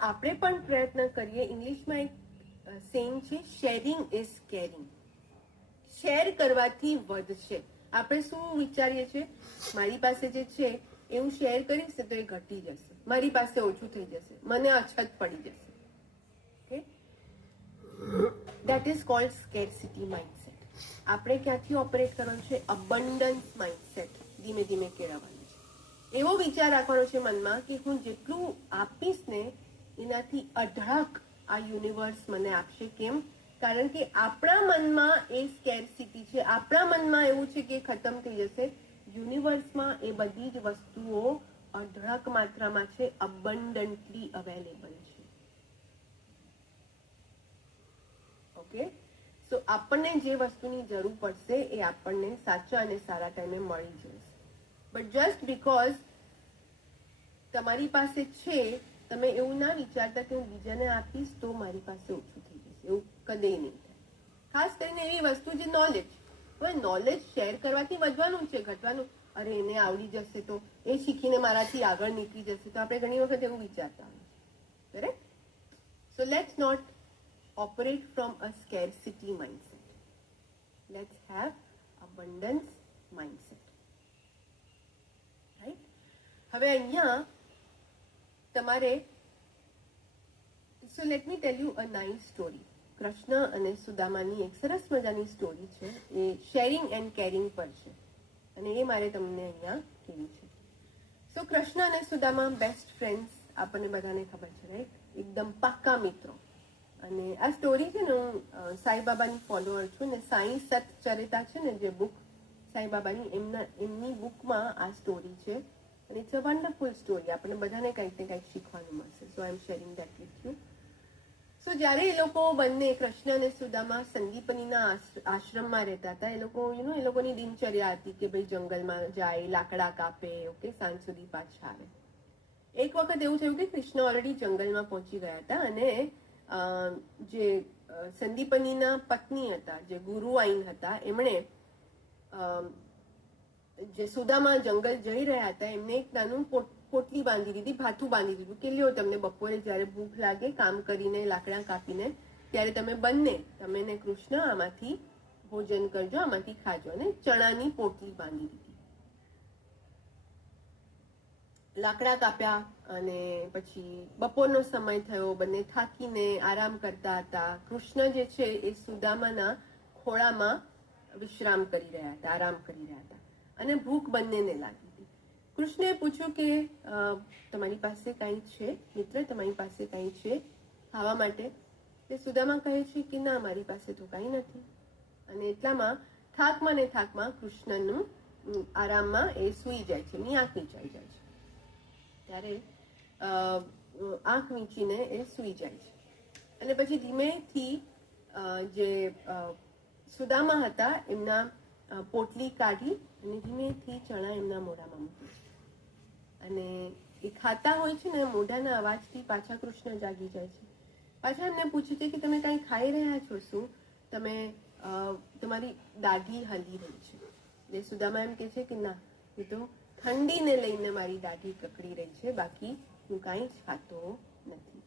આપણે પણ પ્રયત્ન કરીએ. ઇંગ્લિશમાં એક સેઇંગ છે, શેરિંગ ઇઝ કેરિંગ. શેર કરવાથી વધશે. આપણે શું વિચારીએ છીએ, મારી પાસે જે છે એ હું શેર કરીશ તો એ ઘટી જશે, મારી પાસે ઓછું થઈ જશે, મને અછત પડી જશે. Okay, that is called scarcity mindset. આપણે ક્યાંથી ઓપરેટ કરવાનું છે? અબન્ડન્સ માઇન્ડસેટ ધીમે ધીમે કેળવવાનું છે. એવો વિચાર રાખવાનો છે મનમાં કે હું જેટલું આપીશ ને એનાથી અઢળક આ યુનિવર્સ મને આપશે. કેમ? કારણ કે આપણા મનમાં એ સ્કેર્સિટી છે, આપણા મનમાં એવું છે કે ખતમ થઈ જશે. યુનિવર્સમાં એ બધી જ વસ્તુઓ અઢળક માત્રામાં છે, અબન્ડન્ટલી અવેલેબલ છે. ઓકે, સો આપણને જે વસ્તુની જરૂર પડશે એ આપણને સાચા અને સારા ટાઈમે મળી જશે. બટ જસ્ટ બીકોઝ તમારી પાસે છે, તમે એવું ના વિચારતા કે હું બીજાને આપીશ તો મારી પાસે ઓછું થઈ જશે. એવું કદે નહીં થાય. ખાસ કરીને એવી વસ્તુ જે નોલેજ. હવે નોલેજ શેર કરવાથી વધવાનું છે, ઘટવાનું? અરે એને આવડી જશે તો, એ શીખીને મારાથી આગળ નીકળી જશે તો આપણે ઘણી વખત એવું વિચારતા હોય. Correct? So let's not operate from a scarcity mindset. Let's have abundance mindset. Right? હવે અહીંયા તમારે, so let me tell you a nice story. Krishna અને સુદામાની એક સરસ મજાની સ્ટોરી છે. એ શેરિંગ એન્ડ કેરિંગ પર છે અને એ મારે તમને અહીંયા કહેવી છે. સો કૃષ્ણ અને સુદામા બેસ્ટ ફ્રેન્ડ્સ, આપણને બધાને ખબર છે, રાઈટ? એકદમ પાક્કા મિત્રો. અને આ સ્ટોરી છે ને, હું સાંઈબાબાની ફોલોઅર છું ને સાઈ સતચરિતા છે ને જે બુક સાંઈબાબાની, એમની બુકમાં આ સ્ટોરી છે અને ઇટ્સ અ વન્ડરફુલ સ્ટોરી. આપણને બધાને કંઈક ને કંઈક શીખવાનું મળશે. સો આઈ એમ શેરિંગ દેટ વિથ યુ. સો જ્યારે એ લોકો બંને કૃષ્ણ અને સુદામા સંદીપનીના આશ્રમમાં રહેતા હતા, એ લોકો એ લોકોની દિનચર્યા હતી કે ભાઈ જંગલમાં જાય, લાકડા કાપે, ઓકે, સાંજ સુધી પાછા આવે. એક વખત એવું થયું કે કૃષ્ણ ઓલરેડી જંગલમાં પહોંચી ગયા હતા અને જે સંદીપનીના પત્ની હતા, જે ગુરુવાઈન હતા, એમણે જે સુદામા જંગલ જઈ રહ્યા હતા એમને એક નાનું પોટલી બાંધી દીધી, ભાથું બાંધી દીધું કે લ્યો તમને બપોરે જ્યારે ભૂખ લાગે કામ કરીને લાકડા કાપીને ત્યારે તમે બંને, તમે ને કૃષ્ણ, આમાંથી ભોજન કરજો, આમાંથી ખાજો. અને ચણાની પોટલી બાંધી દીધી. લાકડા કાપ્યા અને પછી બપોરનો સમય થયો, બંને થાકીને આરામ કરતા હતા. કૃષ્ણ જે છે એ સુદામાના ખોળામાં વિશ્રામ કરી રહ્યા હતા, આરામ કરી રહ્યા હતા અને ભૂખ બંનેને લાગી હતી. કૃષ્ણએ પૂછ્યું કે તમારી પાસે કંઈ છે મિત્ર, તમારી પાસે કંઈ છે ખાવા માટે? તે સુદામા કહે છે કે ના, મારી પાસે તો કંઈ નથી. અને એટલામાં થાકમાં ને થાકમાં કૃષ્ણનું આરામમાં એ સૂઈ જાય છે, એની આંખ મીચાઈ જાય છે. ત્યારે આંખ મીચીને એ સૂઈ જાય છે અને પછી ધીમેથી જે સુદામા હતા એમના પોટલી કાઢી અને ધીમેથી ચણા એમના મોઢામાં મૂકી અને એ ખાતા હોય છે ને, મોઢાના અવાજથી પાછા કૃષ્ણ જાગી જાય છે. પાછા એમને પૂછે છે કે તમે કાંઈ ખાઈ રહ્યા છો? શું તમે, તમારી દાઢી હલી રહી છે? એટલે સુદામા એમ કહે છે કે ના, એ તો ઠંડીને લઈને મારી દાઢી કકડી રહી છે, બાકી હું કાંઈ જ ખાતો નથી.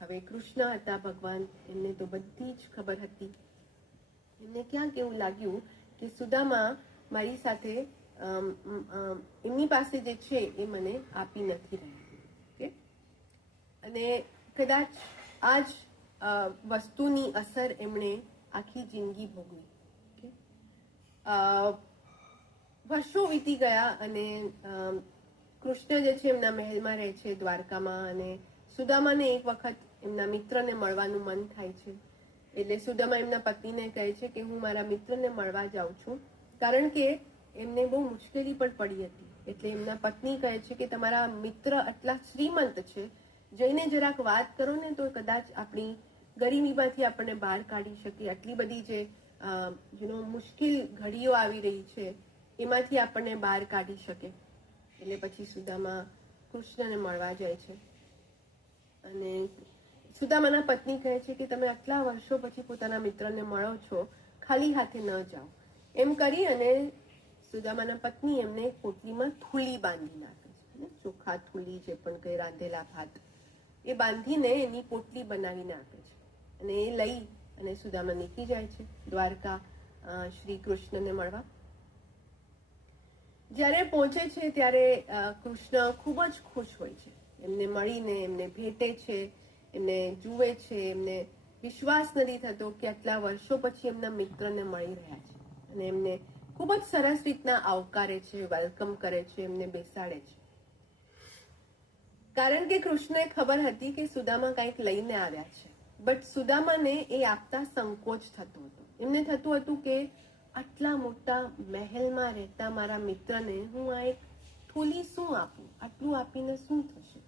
હવે કૃષ્ણ હતા ભગવાન, એમને તો બધી જ ખબર હતી. એમને ક્યાંક એવું લાગ્યું કે સુદામા મારી સાથે એમની પાસે જે છે એ મને આપી નથી રહી. ઓકે, અને કદાચ આ જ વસ્તુની અસર એમણે આખી જિંદગી ભોગવી. ઓકે, વર્ષો વીતી ગયા અને કૃષ્ણ જે છે એમના મહેલમાં રહે છે દ્વારકામાં અને સુદામાને એક વખત એમના મિત્રને મળવાનું મન થાય છે. એટલે સુદામા એમના પત્નીને કહે છે કે હું મારા મિત્રને મળવા જાઉં છું, કારણ કે એમને બહુ મુશ્કેલી પણ પડી હતી. એટલે એમના પત્ની કહે છે કે તમારા મિત્ર આટલા શ્રીમંત છે, જઈને જરાક વાત કરો ને તો કદાચ આપણી ગરીબીમાંથી આપણને બહાર કાઢી શકે. આટલી બધી જે મુશ્કેલ ઘડીઓ આવી રહી છે એમાંથી આપણને બહાર કાઢી શકે. એટલે પછી સુદામા કૃષ્ણને મળવા જાય છે અને સુદામાના પત્ની કહે છે કે તમે આટલા વર્ષો પછી પોતાના મિત્રને મળો છો, ખાલી હાથે ન જાઓ. એમ કરી અને સુદામાના પત્ની એમને પોટલીમાં થૂલી બાંધી નાખે છે, ચોખા, થૂલી, જે પણ કંઈ રાંધેલા ભાત એ બાંધીને એની પોટલી બનાવીને આપે છે અને એ લઈ અને સુદામા નીકળી જાય છે દ્વારકા શ્રી કૃષ્ણને મળવા. જ્યારે પહોંચે છે ત્યારે કૃષ્ણ ખૂબ જ ખુશ હોય છે. એમને મળીને એમને ભેટે છે, એમને જુએ છે, એમને વિશ્વાસ નથી થતો કે આટલા વર્ષો પછી એમના મિત્રને મળી રહ્યા છે અને એમને ખૂબ જ સરસ રીતના આવકારે છે, વેલકમ કરે છે, એમને બેસાડે છે. કારણ કે કૃષ્ણને ખબર હતી કે સુદામા કંઈક લઈને આવ્યા છે, બટ સુદામાને એ આપતા સંકોચ થતો હતો. એમને થતું હતું કે આટલા મોટા મહેલમાં રહેતા મારા મિત્રને હું આ એક થોલી શું આપું, આટલું આપીને શું થશે.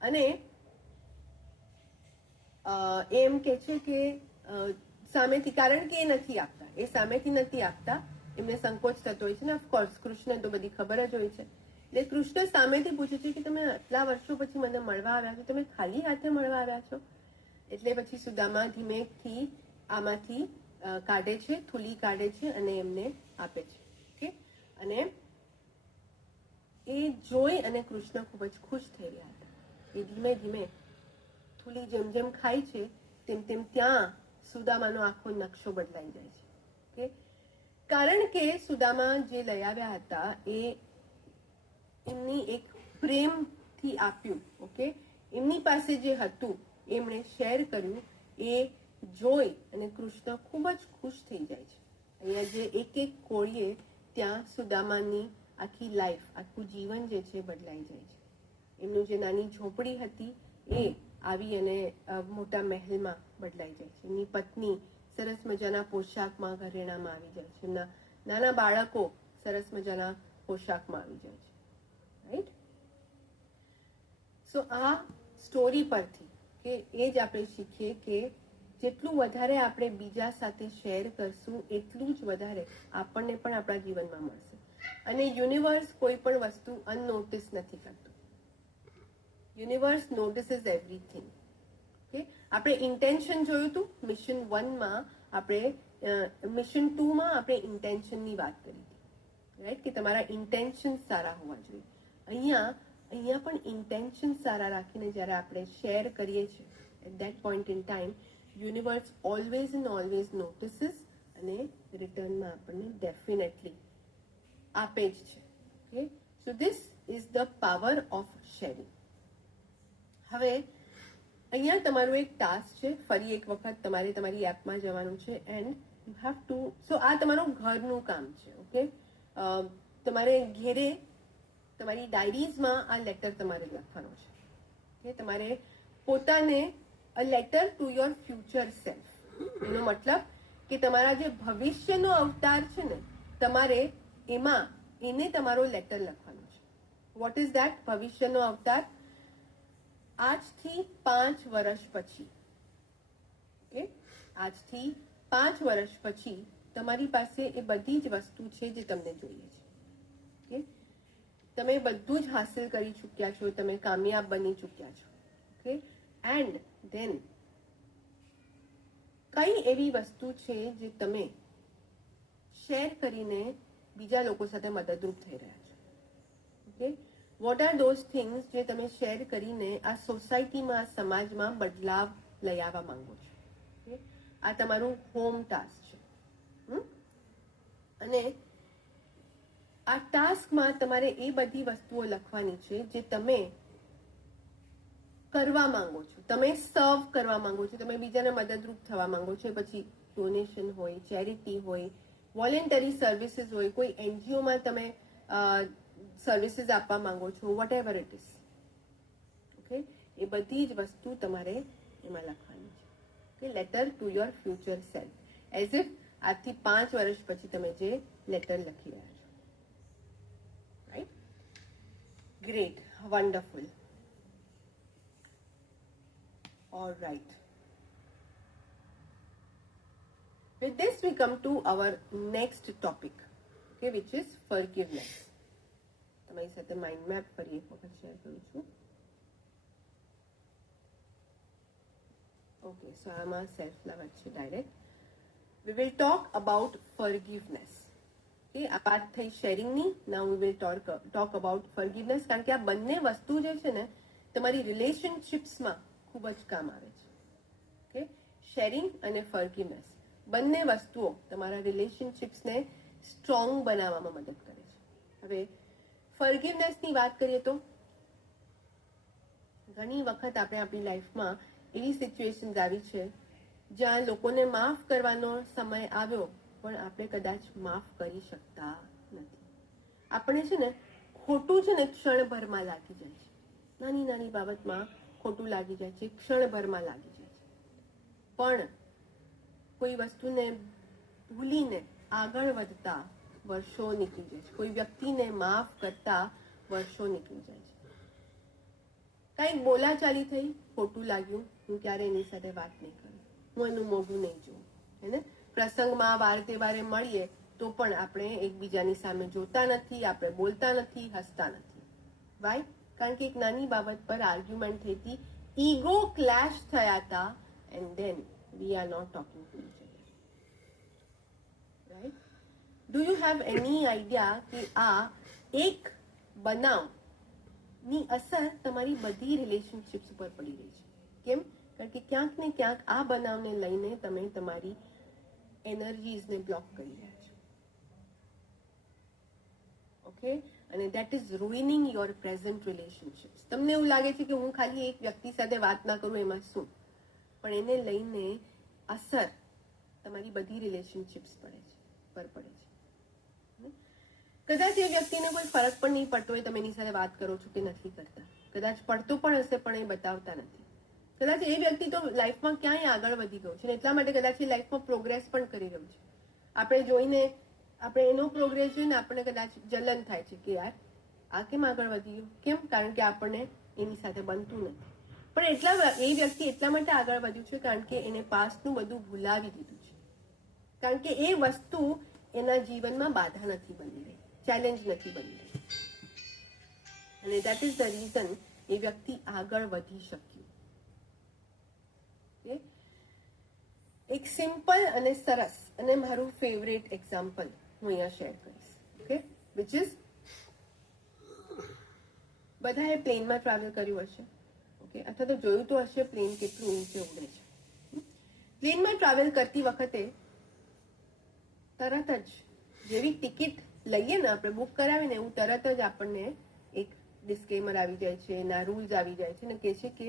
અને એમ કે છે કે સામેથી, કારણ કે એ નથી આપતા, એ સામેથી નથી આપતા, એમને સંકોચ થતો હોય છે ને. ઓફકોર્સ કૃષ્ણ તો બધી ખબર જ હોય છે. એટલે કૃષ્ણ સામેથી પૂછે છે કે તમે આટલા વર્ષો પછી મને મળવા આવ્યા છો, તમે ખાલી હાથે મળવા આવ્યા છો? એટલે પછી સુદામા ધીમેથી આમાંથી કાઢે છે, થૂલી કાઢે છે અને એમને આપે છે. ઓકે, અને એ જોઈ અને કૃષ્ણ ખૂબ જ ખુશ થઈ રહ્યા હતા. એ ધીમે ધીમે થૂલી જેમ જેમ ખાય છે તેમ તેમ ત્યાં સુદામાનો આખો નકશો બદલાઈ જાય છે. ઓકે, કારણ કે સુદામા જે લઈ આવ્યા હતા એ એમની એક પ્રેમથી આપ્યું. ઓકે, એમની પાસે જે હતું એમણે શેર કર્યું. એ જોઈ અને કૃષ્ણ ખૂબ જ ખુશ થઈ જાય છે. અહીંયા જે એક એક કોળીએ ત્યાં સુદામાની આખી લાઈફ, આખું જીવન જે છે બદલાઈ જાય છે. એમનું જે નાની ઝોપડી હતી એ આવી અને મોટા મહેલમાં બદલાઈ જાય છે. એમની પત્ની સરસ મજાના પોશાકમાં, ઘરેણામાં આવી જાય છે. એમના નાના બાળકો સરસ મજાના પોશાકમાં આવી જાય છે. રાઈટ? સો આ સ્ટોરી પરથી કે એ જ આપણે શીખીએ કે જેટલું વધારે આપણે બીજા સાથે શેર કરશું એટલું જ વધારે આપણને પણ આપણા જીવનમાં મળશે. અને યુનિવર્સ કોઈ પણ વસ્તુ અનનોટિસ નથી કરતું. Universe notices everything. ઓકે, આપણે ઇન્ટેન્શન જોયું હતું મિશન 1માં, આપણે મિશન 2માં આપણે ઇન્ટેન્શનની વાત કરી હતી. રાઈટ, કે તમારા ઇન્ટેન્શન સારા હોવા જોઈએ. અહીંયા પણ ઇન્ટેન્શન સારા રાખીને જ્યારે આપણે શેર કરીએ છીએ at that point in time, universe always and always notices અને રિટર્નમાં આપણને ડેફિનેટલી આપે જ છે. Okay, so this is the power of sharing. હવે અહીંયા તમારું એક ટાસ્ક છે. ફરી એક વખત તમારે તમારી એપમાં જવાનું છે એન્ડ યુ હેવ ટુ, સો આ તમારું ઘરનું કામ છે. ઓકે, તમારે ઘેરે તમારી ડાયરીઝમાં આ લેટર તમારે લખવાનો છે. ઓકે, તમારે પોતાને a letter to your future self. એનો મતલબ કે તમારા જે ભવિષ્યનો અવતાર છે ને, તમારે એમાં એને તમારો લેટર લખવાનો છે. વોટ ઇઝ ધેટ ભવિષ્યનો અવતાર? આજથી 5 વર્ષ પછી. ઓકે, આજથી 5 વર્ષ પછી તમારી પાસે એ બધી જ વસ્તુ છે જે તમને જોઈએ છે. ઓકે, તમે બધું જ હાસિલ કરી ચૂક્યા છો, તમે કામયાબ બની ચૂક્યા છો. ઓકે, એન્ડ ધેન કઈ એવી વસ્તુ છે જે તમે શેર કરીને બીજા લોકો સાથે મદદરૂપ થઈ રહ્યા છો? Okay, what are those things જે તમે શેર કરીને આ સોસાયટીમાં, સમાજમાં બદલાવ લઈ આવવા માંગો છો? ઓકે, આ તમારું હોમ ટાસ્ક છે. અને આ ટાસ્કમાં તમારે એ બધી વસ્તુઓ લખવાની છે જે તમે કરવા માંગો છો, તમે સર્વ કરવા માંગો છો, તમે બીજાને મદદરૂપ થવા માંગો છો. પછી ડોનેશન હોય, ચેરિટી હોય, વોલેન્ટરી સર્વિસીસ હોય, કોઈ એનજીઓમાં તમે સર્વિસીસ આપવા માંગો છો, whatever it is. Okay, એ બધી જ વસ્તુ તમારે એમાં લખવાની છે. Okay, letter to your future self, as if આજથી 5 વર્ષ પછી તમે જે લેટર લખી રહ્યા છો. Right? Great, wonderful. All right. With this, we come to our next topic, okay, which is forgiveness. તમારી સાથે માઇન્ડ મેપ ફરી એક વખત શેર કરું છું. ઓકે, સો આમાં સેલ્ફ લવ છે direct. We will talk about forgiveness. Okay, આ વાત થઈ શેરિંગની. Now we will talk about forgiveness. કારણ કે આ બંને વસ્તુ જે છે ને તમારી રિલેશનશિપ્સમાં ખૂબ જ કામ આવે છે. ઓકે, શેરિંગ અને ફોરગિવનેસ બંને વસ્તુઓ તમારા રિલેશનશિપ્સને સ્ટ્રોંગ બનાવવામાં મદદ કરે છે. હવે ફોરગિવનેસની વાત કરીએ તો ઘણી વખત આપણે આપણી લાઈફમાં એવી સિચ્યુએશન્સ આવી છે જ્યાં લોકોને માફ કરવાનો સમય આવ્યો પણ આપણે કદાચ માફ કરી શકતા નથી. આપણે છે ને ખોટું છે ને ક્ષણભરમાં લાગી જાય છે. નાની નાની બાબતમાં ખોટું લાગી જાય છે, ક્ષણભરમાં લાગી જાય છે. પણ કોઈ વસ્તુને ભૂલીને આગળ વધતા વર્ષો નીકળી જાય છે. કોઈ વ્યક્તિને માફ કરતા વર્ષો નીકળી જાય છે. કંઈક બોલાચાલી થઈ, ખોટું લાગ્યું, હું ક્યારે એની સાથે વાત નહીં કરું, હું એનું મોઢું નહીં જોઉં, હે ને. પ્રસંગમાં વાર તહેવારે મળીએ તો પણ આપણે એકબીજાની સામે જોતા નથી, આપણે બોલતા નથી, હસતા નથી. વાય? કારણ કે એક નાની બાબત પર આર્ગ્યુમેન્ટ થઈ હતી, ઈગો ક્લેશ થયા હતા, and then we are not talking to each other. Right? Do you have any idea કે આ એક બનાવ ની અસર તમારી બધી રિલેશનશિપ્સ ઉપર પડી રહી છે? કેમ? કારણ કે ક્યાંક ને ક્યાંક આ બનાવને લઈને તમે તમારી એનર્જીઝને બ્લોક કરી રહ્યા છો. ઓકે, અને that is ruining your present relationships. તમને એવું લાગે છે કે હું ખાલી એક વ્યક્તિ સાથે વાત ના કરું એમાં શું, પણ એને લઈને અસર તમારી બધી રિલેશનશિપ્સ પર પડે છે. કદાચ એ વ્યક્તિને કોઈ ફરક પણ નહીં પડતો હોય તમે એની સાથે વાત કરો છો કે નથી કરતા, કદાચ પડતો પણ હશે પણ એ બતાવતા નથી. કદાચ એ વ્યક્તિ તો લાઈફમાં ક્યાંય આગળ વધી ગયો છે ને એટલા માટે કદાચ એ લાઈફમાં પ્રોગ્રેસ પણ કરી રહ્યું છે. આપણે જોઈને આપણે એનો પ્રોગ્રેસ જોઈને આપણને કદાચ જલન થાય છે કે યાર આ કેમ આગળ વધી ગયો, કેમ? કારણ કે આપણને એની સાથે બનતું નથી. પણ એ વ્યક્તિ એટલા માટે આગળ વધ્યું છે કારણ કે એને પાસ્ટનું બધું ભૂલાવી દીધું છે. કારણ કે એ વસ્તુ એના જીવનમાં બાધા નથી બની રહી, ચેલેન્જ નથી બની રહી, અને દેટ ઇઝ ધ રીઝન એ વ્યક્તિ આગળ વધી શક્યું. એક સિમ્પલ અને સરસ અને મારું ફેવરેટ એક્ઝામ્પલ હું અહીંયા શેર કરીશ. ઓકે, વિચ ઇઝ બધાએ પ્લેનમાં ટ્રાવેલ કર્યું હશે, ઓકે, અથવા તો જોયું તો હશે પ્લેન કેટલું ઊંચે ઉડે છે. પ્લેનમાં ટ્રાવેલ કરતી વખતે તરત જ જેવી ટિકિટ લઈએ ને આપણે, બુક કરાવીને એવું તરત જ આપણને એક ડિસ્ક્લેમર આવી જાય છે, એના રૂલ્સ આવી જાય છે ને કહે છે કે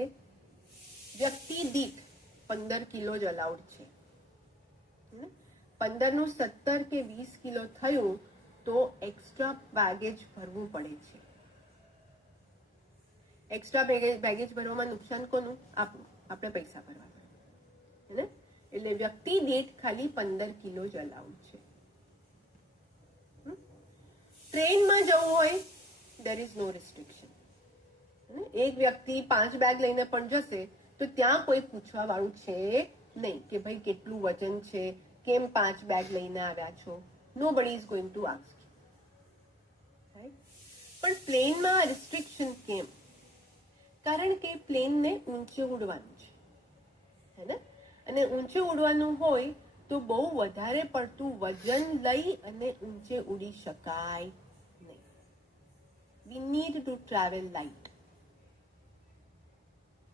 વ્યક્તિ દીઠ 15 કિલો જ અલાઉડ છે. 15 નું 17 કે 20 કિલો થયું તો એક્સ્ટ્રા બેગેજ ભરવું પડે છે. એક્સ્ટ્રા બેગેજ ભરવામાં નુકસાન કોનું? આપણું, આપણે પૈસા ભરવા પડે. એટલે વ્યક્તિ દીઠ ખાલી 15 કિલો જ અલાઉડ છે. ટ્રેનમાં જવું હોય there is no restriction. એક વ્યક્તિ 5 બેગ લઈને પણ જશે તો ત્યાં કોઈ પૂછવા વાળું છે નહીં કે ભાઈ કેટલું વજન છે, કેમ 5 બેગ લઈને આવ્યા છો. nobody is going to ask. Right? પણ પ્લેનમાં રિસ્ટ્રિક્શન કેમ? કારણ કે પ્લેનને ઊંચે ઉડવાનું છે, હે ને, અને ઊંચે ઉડવાનું હોય તો બહુ વધારે પડતું વજન લઈ અને ઊંચે ઉડી શકાય નહીં. We need to travel light.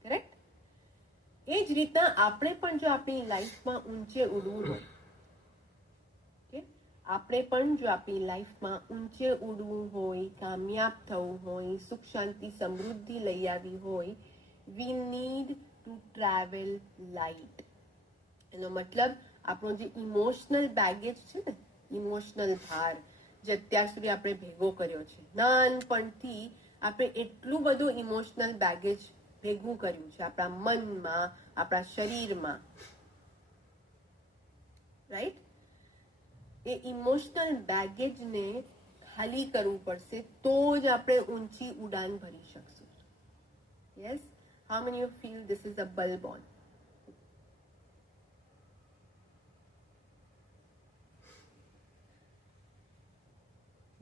Correct? એ જ રીતના આપણે પણ જો આપણી લાઈફમાં ઊંચે ઉડવું હોય, આપણે પણ જો આપણી લાઈફમાં ઊંચે ઉડવું હોય, કામયાબ થવું હોય, સુખ શાંતિ સમૃદ્ધિ લઈ આવી હોય, we need to travel light. એનો મતલબ આપણો જે ઇમોશનલ બેગેજ છે ને, ઇમોશનલ ભાર જે અત્યાર સુધી આપણે ભેગો કર્યો છે, નાનપણથી આપણે એટલું બધું ઇમોશનલ બેગેજ ભેગું કર્યું છે આપણા મનમાં, આપણા શરીરમાં, રાઈટ? એ ઇમોશનલ બેગેજને ખાલી કરવું પડશે તો જ આપણે ઊંચી ઉડાન ભરી શકશું. Yes, how many you feel this is a bulb on?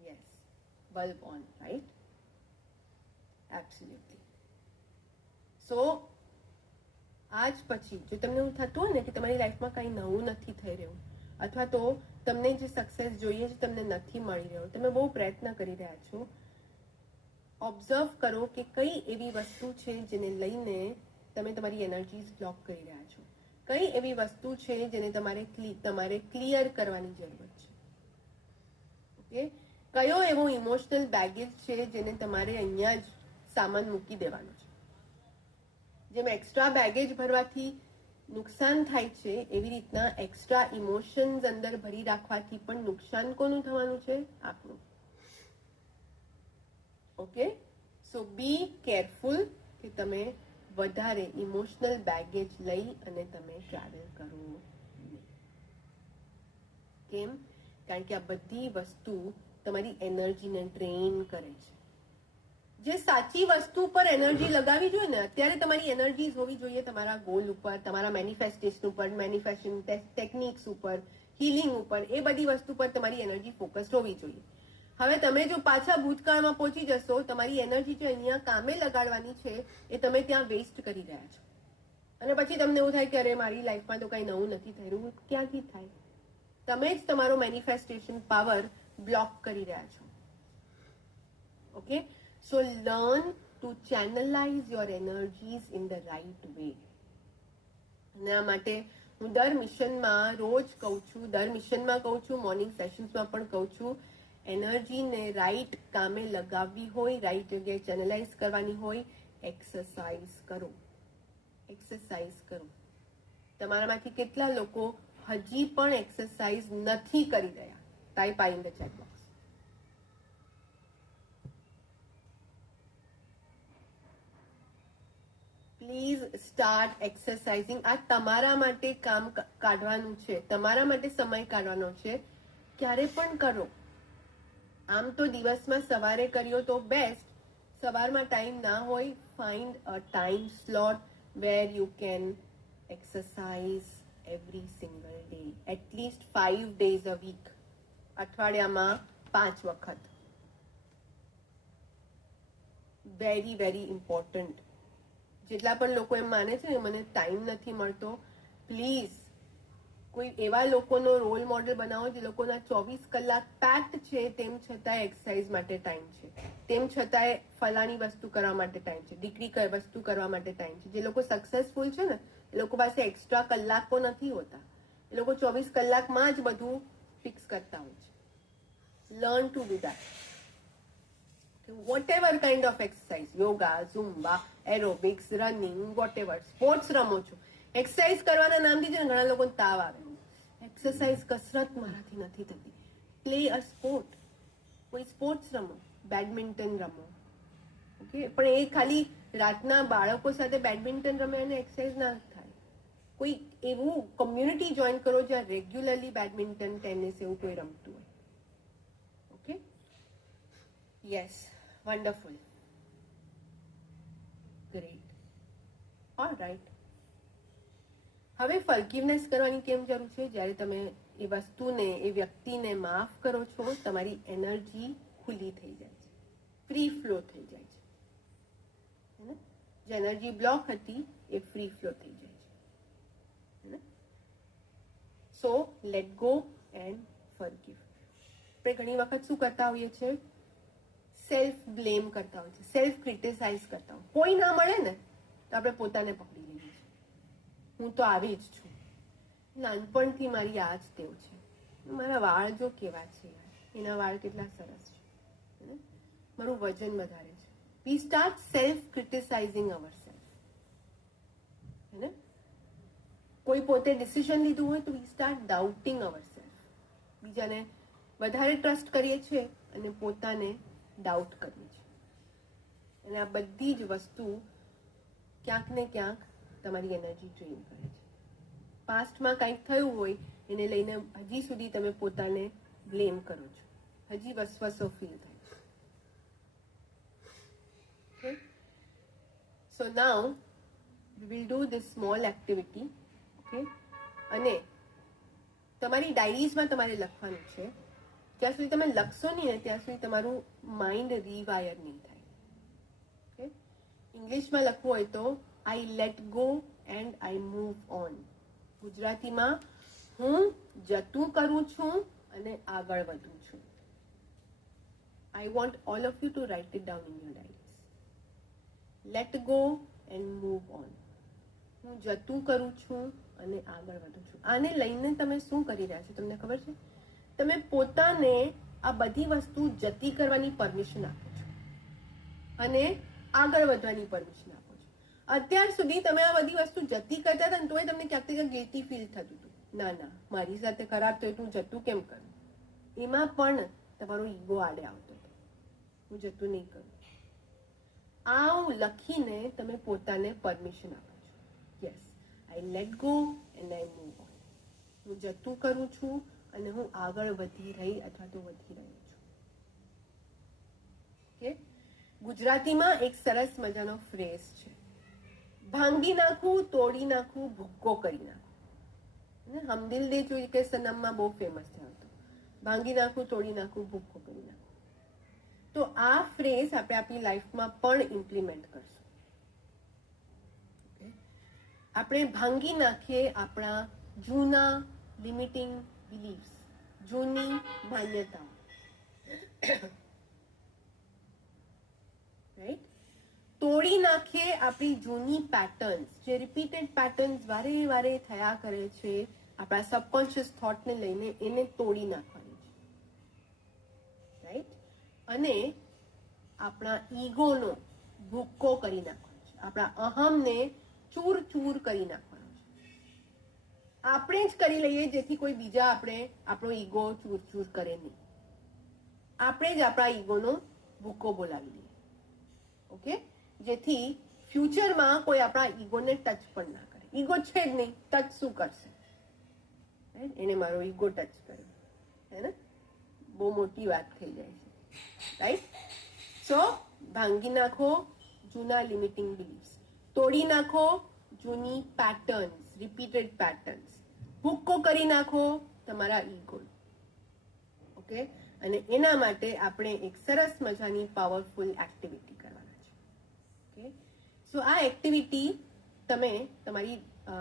Yes, bulb on, right? Absolutely. So આજ પછી જો તમને એવું થતું હોય ને કે તમારી લાઈફમાં કંઈ નવું નથી થઈ રહ્યું, અથવા તો તમને જે સક્સેસ જોઈએ છે તમને નથી મળી રહ્યો, તમે બહુ પ્રયત્ન કરી રહ્યા છો, ઓબ્ઝર્વ કરો કે કઈ એવી વસ્તુ છે જેને લઈને તમે તમારી એનર્જીઝ બ્લોક કરી રહ્યા છો, કઈ એવી વસ્તુ છે જેને તમારે ક્લિયર કરવાની જરૂર છે. ઓકે, કયો એવો ઇમોશનલ બેગેજ છે જેને તમારે અહીંયા જ સામાન મૂકી દેવાનો છે. જેમ એક્સ્ટ્રા બેગેજ ભરવાથી નુકસાન થાય છે, એવી રીતના એક્સ્ટ્રા ઇમોશન્સ અંદર ભરી રાખવાથી પણ નુકસાન કોનું થવાનું છે? આપણું. ઓકે, સો બી કેરફુલ કે તમે વધારે ઇમોશનલ બેગેજ લઈ અને તમે ટ્રાવેલ કરો. કેમ? કારણ કે આ બધી વસ્તુ તમારી એનર્જીને ડ્રેન કરે છે. જે સાચી વસ્તુ પર એનર્જી લગાવી જોઈએ ને, અત્યારે તમારી એનર્જીઝ હોવી જોઈએ તમારા ગોલ ઉપર, તમારા મેનિફેસ્ટેશન ઉપર, મેનિફેસ્ટેશન ટેકનિક્સ ઉપર, હીલિંગ ઉપર, એ બધી વસ્તુ પર તમારી એનર્જી ફોકસ્ડ હોવી જોઈએ. હવે તમે જો પાછા ભૂતકાળમાં પહોંચી જશો, તમારી એનર્જી જે અહીંયા કામે લગાડવાની છે એ તમે ત્યાં વેસ્ટ કરી રહ્યા છો. અને પછી તમને એવું થાય કે અરે મારી લાઈફમાં તો કઈ નવું નથી થઈ રહ્યું. ક્યાંથી થાય? તમે જ તમારો મેનિફેસ્ટેશન પાવર બ્લોક કરી રહ્યા છો. Okay, so learn to channelize your energies in the right way. અને આ માટે હું દર મિશનમાં રોજ કહું છું, મોર્નિંગ સેશન્સમાં પણ કહું છું, એનર્જીને રાઈટ કામે લગાવવી હોય, રાઈટ જગ્યાએ ચેનલાઇઝ કરવાની હોય, એક્સરસાઇઝ કરો. તમારામાંથી કેટલા લોકો હજી પણ એક્સરસાઇઝ નથી કરી રહ્યા? Type I in the chat box. Please start એક્સરસાઇઝિંગ. આ તમારા માટે કામ કાઢવાનું છે, તમારા માટે સમય કાઢવાનો છે. ક્યારે પણ કરો. આમ તો દિવસમાં સવારે કર્યો તો બેસ્ટ. સવારમાં ટાઈમ ના હોય, find a time slot where you can exercise every single day, at least 5 days a week. અઠવાડિયામાં 5 વખત. Very very important. જેટલા પણ લોકો એમ માને છે ને મને ટાઈમ નથી મળતો, પ્લીઝ કોઈ એવા લોકોનો રોલ મોડેલ બનાવો જે લોકોના 24 કલાક પેક્ડ છે, તેમ છતાં એક્સરસાઇઝ માટે ટાઈમ છે, તેમ છતાંય ફલાણી વસ્તુ કરવા માટે ટાઈમ છે, દીકરી વસ્તુ કરવા માટે ટાઈમ છે. જે લોકો સક્સેસફુલ છે ને, એ લોકો પાસે એક્સ્ટ્રા કલાકો નથી હોતા. એ લોકો 24 કલાકમાં જ બધું ફિક્સ કરતા હોય છે. Learn to do that. whatever kind of exercise, yoga, zumba, aerobics, running, whatever, sports રમો છો. એક્સરસાઇઝ કરવાના નામથી છે ને ઘણા લોકોને તાવ આવે. એક્સરસાઇઝ કસરત મારાથી નથી થતી. Play a sport. કોઈ સ્પોર્ટ્સ રમો, બેડમિન્ટન રમો. ઓકે, પણ એ ખાલી રાતના બાળકો સાથે બેડમિન્ટન રમે અને એક્સરસાઇઝ ના થાય. કોઈ એવું કમ્યુનિટી જોઈન કરો જ્યાં રેગ્યુલરલી બેડમિન્ટન, ટેનિસ એવું કોઈ રમતું હોય. Okay, yes, wonderful, great, alright. હવે ફોરગિવનેસ કરવાની કેમ જરૂર છે? જ્યારે તમે એ વસ્તુને, એ વ્યક્તિને માફ કરો છો, તમારી એનર્જી ખુલ્લી થઈ જાય છે, ફ્રી ફ્લો થઈ જાય છે. જે એનર્જી બ્લોક હતી એ ફ્રી ફ્લો થઈ જાય છે. So let go and forgive. આપણે ઘણી વખત શું કરતા હોઈએ છીએ? સેલ્ફ બ્લેમ કરતા હોય છે, સેલ્ફ ક્રિટિસાઇઝ કરતા હોય. કોઈ ના મળે ને તો આપણે પોતાને પકડી લઈએ છીએ. હું તો આવી જ છું, નાનપણથી મારી આ જ ટેવ છે, મારા વાળ જો કેવા છે, એના વાળ કેટલા સરસ છે, મારું વજન વધારે છે. We start self criticising ourselves. હે ને? કોઈ પોતે ડિસિઝન લીધું હોય તો વી સ્ટાર્ટ ડાઉટિંગ અવરસેલ્ફ. બીજાને વધારે ટ્રસ્ટ કરીએ છીએ અને પોતાને ડાઉટ કરીએ છીએ. અને આ બધી જ વસ્તુ ક્યાંક ને ક્યાંક તમારી એનર્જી ડ્રેન કરે છે. પાસ્ટમાં કંઈક થયું હોય એને લઈને હજી સુધી તમે પોતાને બ્લેમ કરો છો, હજી વસવસો ફીલ થાય છે. સો નાઉ we will do this small activity. Okay, અને તમારી ડાયરીઝમાં તમારે લખવાનું છે. જ્યાં સુધી તમે લખશો નહીં ને ત્યાં સુધી તમારું માઇન્ડ રીવાયર નહીં થાય. ઓકે, ઇંગ્લિશમાં લખવું હોય તો I let go and I move on. ગુજરાતીમાં હું જતું કરું છું અને આગળ વધું છું. I want all of you to write it down in your diaries. Let go and move on. હું જતું કરું છું અને આગળ વધું છું. આને લઈને તમે શું કરી રહ્યા છો તમને ખબર છે? તમે પોતાને આ બધી વસ્તુ જતી કરવાની પરમિશન આપો છો અને આગળ વધવાની પરમિશન આપો છો. અત્યાર સુધી તમે આ બધી વસ્તુ જતી કરતા હતા ને તોય તમને ક્યાંક ક્યાંક ગિલ્ટી ફીલ થતું હતું. ના મારી સાથે ખરાબ થયું હું જતું કેમ કરું? એમાં પણ તમારો ઈગો આડે આવતો હતો. હું જતું નહીં કરું. આવું લખીને તમે પોતાને પરમિશન આપો છો. Yes, I let go and I move on. હું જતું કરું છું અને હું આગળ વધી રહી અથવા તો વધી રહ્યો છું. ઓકે, ગુજરાતીમાં એક સરસ મજાનો ફ્રેઝ છે, ભાંગી નાખું, તોડી નાખું, ભૂક્કો કરી નાખું. હમ દિલ દે ચુકે કે સનમમાં બહુ ફેમસ થયો હતો. ભાંગી નાખું, તોડી નાખું, ભૂક્કો કરી નાખું. તો આ ફ્રેઝ આપણે આપણી લાઈફમાં પણ ઇમ્પ્લિમેન્ટ કરશું. આપણે ભાંગી નાખીએ આપણા જૂના લિમિટિંગ બિલીફ્સ, જૂની માન્યતાઓ. રાઈટ? તોડી નાખીએ આપણી જૂની પેટર્ન્સ, જે રિપીટેડ પેટર્ન્સ વારે વારે થયા કરે છે આપણા સબકોન્શિયસ થોટને લઈને, એને તોડી નાખવાની છે. રાઈટ? અને આપણા ઈગોનો ભૂક્કો કરી નાખવાનો છે. આપણા અહમને ચૂર ચૂર કરી નાખવાનો છે. આપણે જ કરી લઈએ જેથી કોઈ બીજા આપણો ઈગો ચૂર ચૂર કરે નહીં. આપણે જ આપણા ઈગોનો ભૂક્કો બોલાવી લઈએ. ઓકે, જેથી ફ્યુચરમાં કોઈ આપણા ઈગોને ટચ પણ ના કરે. ઈગો છે જ નહીં, ટચ શું કરશે? એને મારો ઈગો ટચ કર્યો, હે ને? બહુ મોટી વાત થઈ જાય છે. રાઈટ? સો ભાંગી નાખો જૂના લિમિટિંગ બિલીફ્સ, તોડી નાખો જૂની પેટર્ન્સ, રિપીટેડ પેટર્ન્સ, ભૂક્કો કરી નાખો તમારા ઈગો. ઓકે, અને એના માટે આપણે એક સરસ મજાની પાવરફુલ એક્ટિવિટી કરવાના છે. ઓકે, સો આ એક્ટિવિટી તમે તમારી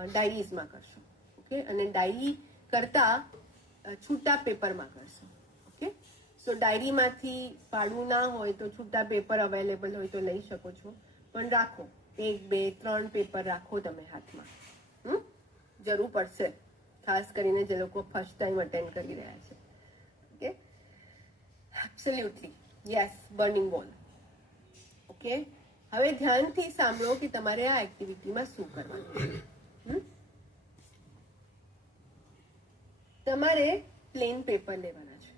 ડાયરીઝમાં કરશો. ઓકે, અને ડાયરી કરતા છૂટા પેપરમાં કરશો. ઓકે, સો ડાયરીમાંથી પાડવું ના હોય તો છૂટા પેપર અવેલેબલ હોય તો લઈ શકો છો, પણ રાખો 1, 2, 3 પેપર રાખો તમે હાથમાં. જરૂર પડશે, ખાસ કરીને જે લોકો ફર્સ્ટ ટાઈમ અટેન્ડ કરી રહ્યા છે. ઓકે, એબ્સોલ્યુટલી યસ, બર્નિંગ બોલ. ઓકે, હવે ધ્યાનથી સાંભળો કે તમારે આ એક્ટિવિટીમાં શું કરવાનું છે. તમારે પ્લેન પેપર લેવાના છે.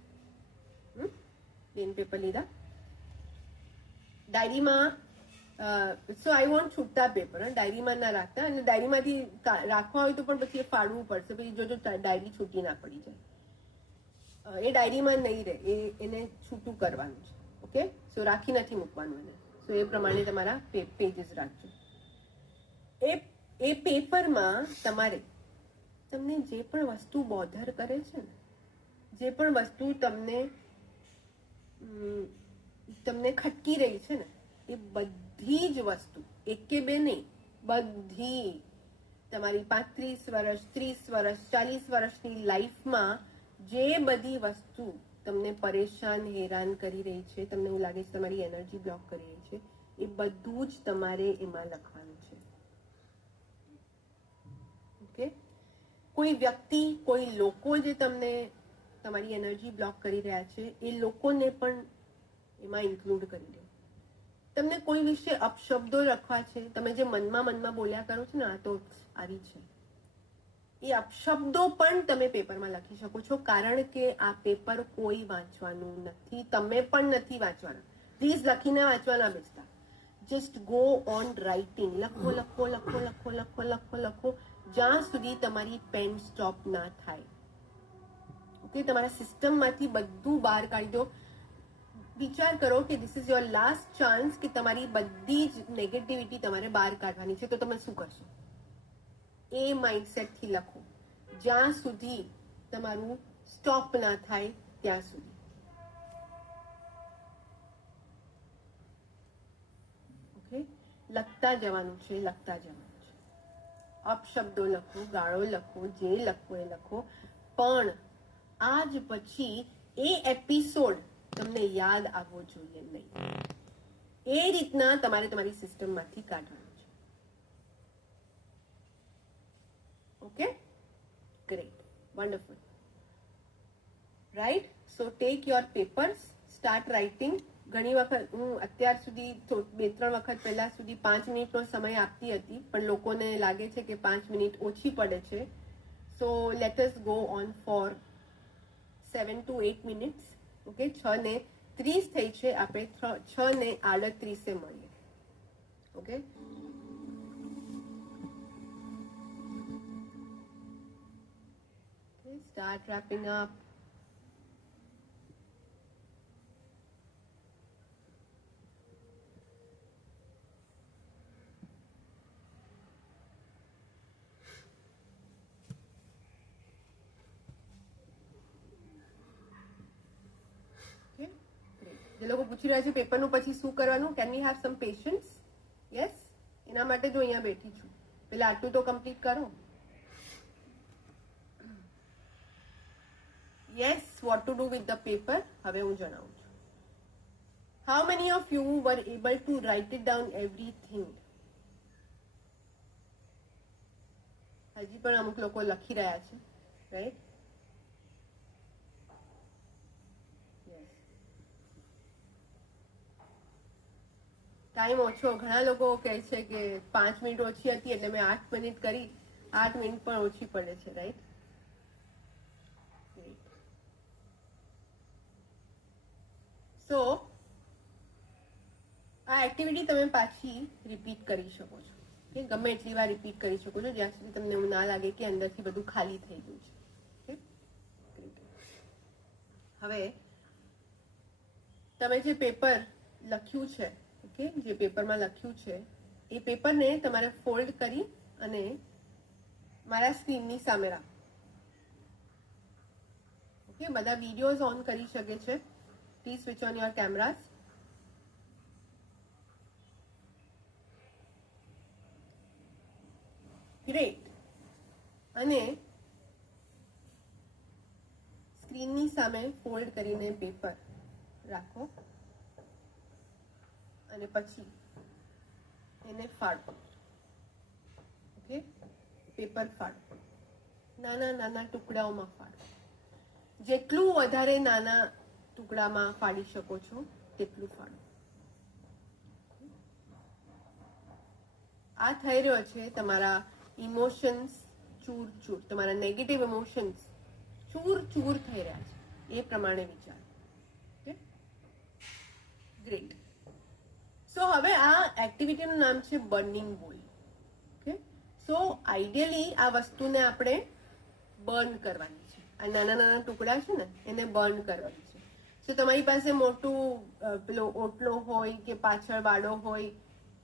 પ્લેન પેપર લીધા, ડાયરીમાં સો આઈ વોન્ટ છૂટા પેપર. ડાયરીમાં ના રાખતા, અને ડાયરીમાંથી રાખવા હોય તો પણ પછી એ ફાડવું પડશે, પછી જોજો ડાયરી છૂટી ના પડી જાય. એ ડાયરીમાં નહીં રહે, એને છૂટું કરવાનું છે. ઓકે, સો રાખી નથી મૂકવાનું એને. સો એ પ્રમાણે તમારા પેજીસ રાખજો. એ પેપરમાં તમારે તમને જે પણ વસ્તુ બોધર કરે છે ને, જે પણ વસ્તુ તમને ખટકી રહી છે ને, એ બધી જ વસ્તુ, એક કે બે નહીં, બધી તમારી 35 વર્ષ, 30 વર્ષ, 40 વર્ષની લાઈફમાં જે બધી વસ્તુ તમને પરેશાન, હેરાન કરી રહી છે, તમને એવું લાગે છે તમારી એનર્જી બ્લોક કરી રહી છે, એ બધું જ તમારે એમાં લખવાનું છે. ઓકે, કોઈ વ્યક્તિ, કોઈ લોકો જે તમને તમારી એનર્જી બ્લોક કરી રહ્યા છે, એ લોકોને પણ એમાં ઇન્ક્લુડ કરી દો. તમને કોઈ વિશે અપશબ્દો લખવા છે, તમે જે મનમાં બોલ્યા કરો છો ને, આ તો આવી છે, એ અપશબ્દો પણ તમે પેપરમાં લખી શકો છો, કારણ કે આ પેપર કોઈ વાંચવાનું નથી, તમે પણ નથી વાંચવાના. પ્લીઝ લખીને વાંચવા ના બેસતા. Just go on writing. લખો લખો લખો લખો લખો લખો લખો જ્યાં સુધી તમારી પેન સ્ટોપ ના થાય. ઓકે, તમારા સિસ્ટમમાંથી બધું બહાર કાઢી દો. વિચાર કરો કે this is your last chance કે તમારી બધી જ નેગેટિવિટી તમારે બહાર કાઢવાની છે, તો તમે શું કરશો? એ માઇન્ડસેટથી લખો જ્યાં સુધી તમારું સ્ટોપ ના થાય ત્યાં સુધી. ઓકે, લખતા જવાનું છે, લખતા જવાનું છે. અપશબ્દો લખો, ગાળો લખો, જે લખો એ લખો, પણ આજ પછી એ એપિસોડ તમને યાદ આવવો જોઈએ નહીં. એ રીતના તમારે તમારી સિસ્ટમમાંથી કાઢવાનું છે. Okay, great, wonderful, right. So take your papers, start writing. ઘણી વખત હું અત્યાર સુધી 2-3 વખત પહેલા સુધી 5 મિનિટનો સમય આપતી હતી, પણ લોકોને લાગે છે કે 5 મિનિટ ઓછી પડે છે. So let us go on for 7 to 8 minutes. Okay, 6:30 થઈ છે, આપણે 6:38 મળીએ. Okay, start wrapping up. જે લોકો પૂછી રહ્યા છે પેપરનું પછી શું કરવાનું, can we have sum patience? Yes, એના માટે જો અહીંયા બેઠી છું. પેલા આટલું તો કમ્પ્લીટ કરો. Yes, vote to do with the paper હવે હું જણાવું છું. How many of you var able to write it down everything? હજી પણ અમુક લોકો લખી રહ્યા છે, રાઈટ? ટાઈમ ઓછો. ઘણા લોકો કહે છે કે 5 મિનિટ ઓછી હતી એટલે મેં 8 મિનિટ કરી. 8 મિનિટ પણ ઓછી પડે છે, રાઈટ? સો આ એક્ટિવિટી તમે પાછી રિપીટ કરી શકો છો. ગમે એટલી વાર રિપીટ કરી શકો છો, જ્યાં સુધી તમને એવું ના લાગે કે અંદરથી બધું ખાલી થઈ ગયું છે. હવે તમે જે પેપર લખ્યું છે, ઓકે, જે પેપરમાં લખ્યું છે એ પેપરને તમારે ફોલ્ડ કરી અને મારા સ્ક્રીનની સામે રાખો. ઓકે, બધા વિડીયોઝ ઓન કરી શકે છે. Please switch on your cameras. Great. અને સ્ક્રીનની સામે ફોલ્ડ કરીને પેપર રાખો અને પછી એને ફાડો. ઓકે, પેપર ફાડો, નાના નાના ટુકડાઓમાં ફાડો. જેટલું વધારે નાના ટુકડામાં ફાડી શકો છો તેટલું ફાડો. આ થઈ રહ્યો છે તમારા ઇમોશન્સ ચૂર ચૂર, તમારા નેગેટિવ ઇમોશન્સ ચૂર ચૂર થઈ રહ્યા છે, એ પ્રમાણે વિચાર. ગ્રેટ. સો હવે આ એક્ટિવિટીનું નામ છે બર્નિંગ બોલ. ઓકે, સો આઈડિયલી આ વસ્તુને આપણે બર્ન કરવાની છે. આ નાના નાના ટુકડા છે ને એને બર્ન કરવાની છે. સો તમારી પાસે મોટું પેલો ઓટલો હોય કે પાછળ વાડો હોય,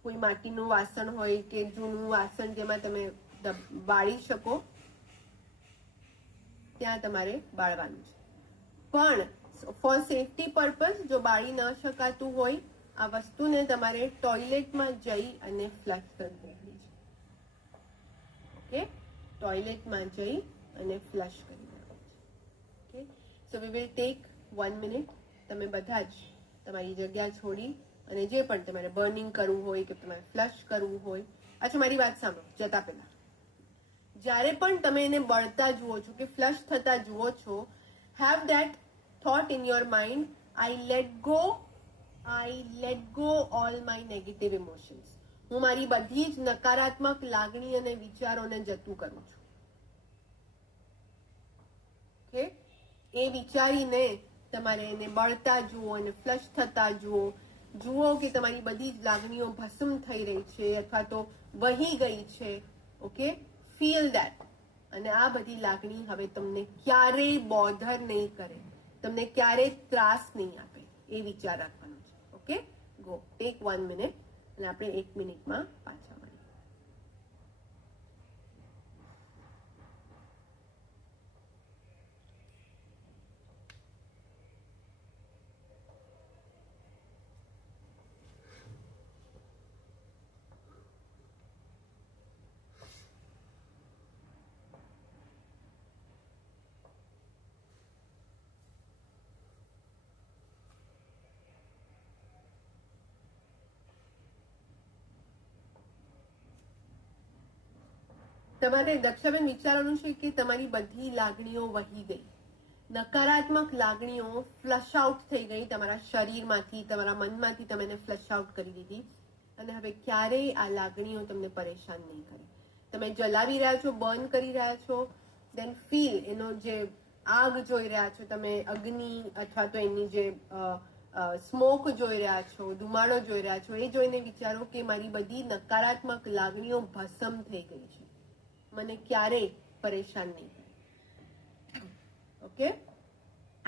કોઈ માટીનું વાસણ હોય કે જૂનું વાસણ જેમાં તમે બાળી શકો, ત્યાં તમારે બાળવાનું છે. પણ ફોર સેફટી પર્પઝ જો બાળી ન શકાતું હોય આ વસ્તુને તમારે ટોયલેટમાં જઈ અને ફ્લશ કરી દેવાની છે. ઓકે, ટોયલેટમાં જઈ અને ફ્લશ કરી દેવાની છે. Okay, so we will take 1 minute. તમે બધા જ તમારી જગ્યા છોડી અને જે પણ તમારે બર્નિંગ કરવું હોય કે તમારે ફ્લશ કરવું હોય. અચ્છા, મારી વાત સાંભળો. જતા પહેલા જ્યારે પણ તમે એને બળતા જુઓ છો કે ફ્લશ થતા જુઓ છો, have that thought in your mind, I let go all my negative emotions. હું મારી બધી જ નકારાત્મક લાગણી અને વિચારોને જતું કરું છું. ઓકે, એ વિચારીને તમારે એને બળતા જુઓ અને ફ્લશ થતા જુઓ. જુઓ કે તમારી બધી જ લાગણીઓ ભસ્મ થઈ રહી છે અથવા તો વહી ગઈ છે. Okay, feel that. અને આ બધી લાગણી હવે તમને ક્યારેય બોધર નહીં કરે, તમને ક્યારેય ત્રાસ નહીં આપે, એ વિચાર રાખવાનો છે. ઓકે, ગો ટેક 1 મિનિટ અને આપણે 1 મિનિટમાં પાછા મળીએ. તમારે દક્ષાબેન વિચારવાનું છે કે તમારી બધી લાગણીઓ વહી ગઈ, નકારાત્મક લાગણીઓ ફ્લશ આઉટ થઈ ગઈ તમારા શરીરમાંથી, તમારા મનમાંથી તમે એને ફ્લશ આઉટ કરી દીધી, અને હવે ક્યારેય આ લાગણીઓ તમને પરેશાન નહીં કરે. તમે જલાવી રહ્યા છો, બર્ન કરી રહ્યા છો, દેન ફીલ એનો જે આગ જોઈ રહ્યા છો તમે, અગ્નિ અથવા તો એની જે સ્મોક જોઈ રહ્યા છો, ધુમાડો જોઈ રહ્યા છો, એ જોઈને વિચારો કે મારી બધી નકારાત્મક લાગણીઓ ભસ્મ થઈ ગઈ છે, મને ક્યારેય પરેશાન નહીં કરે. Okay,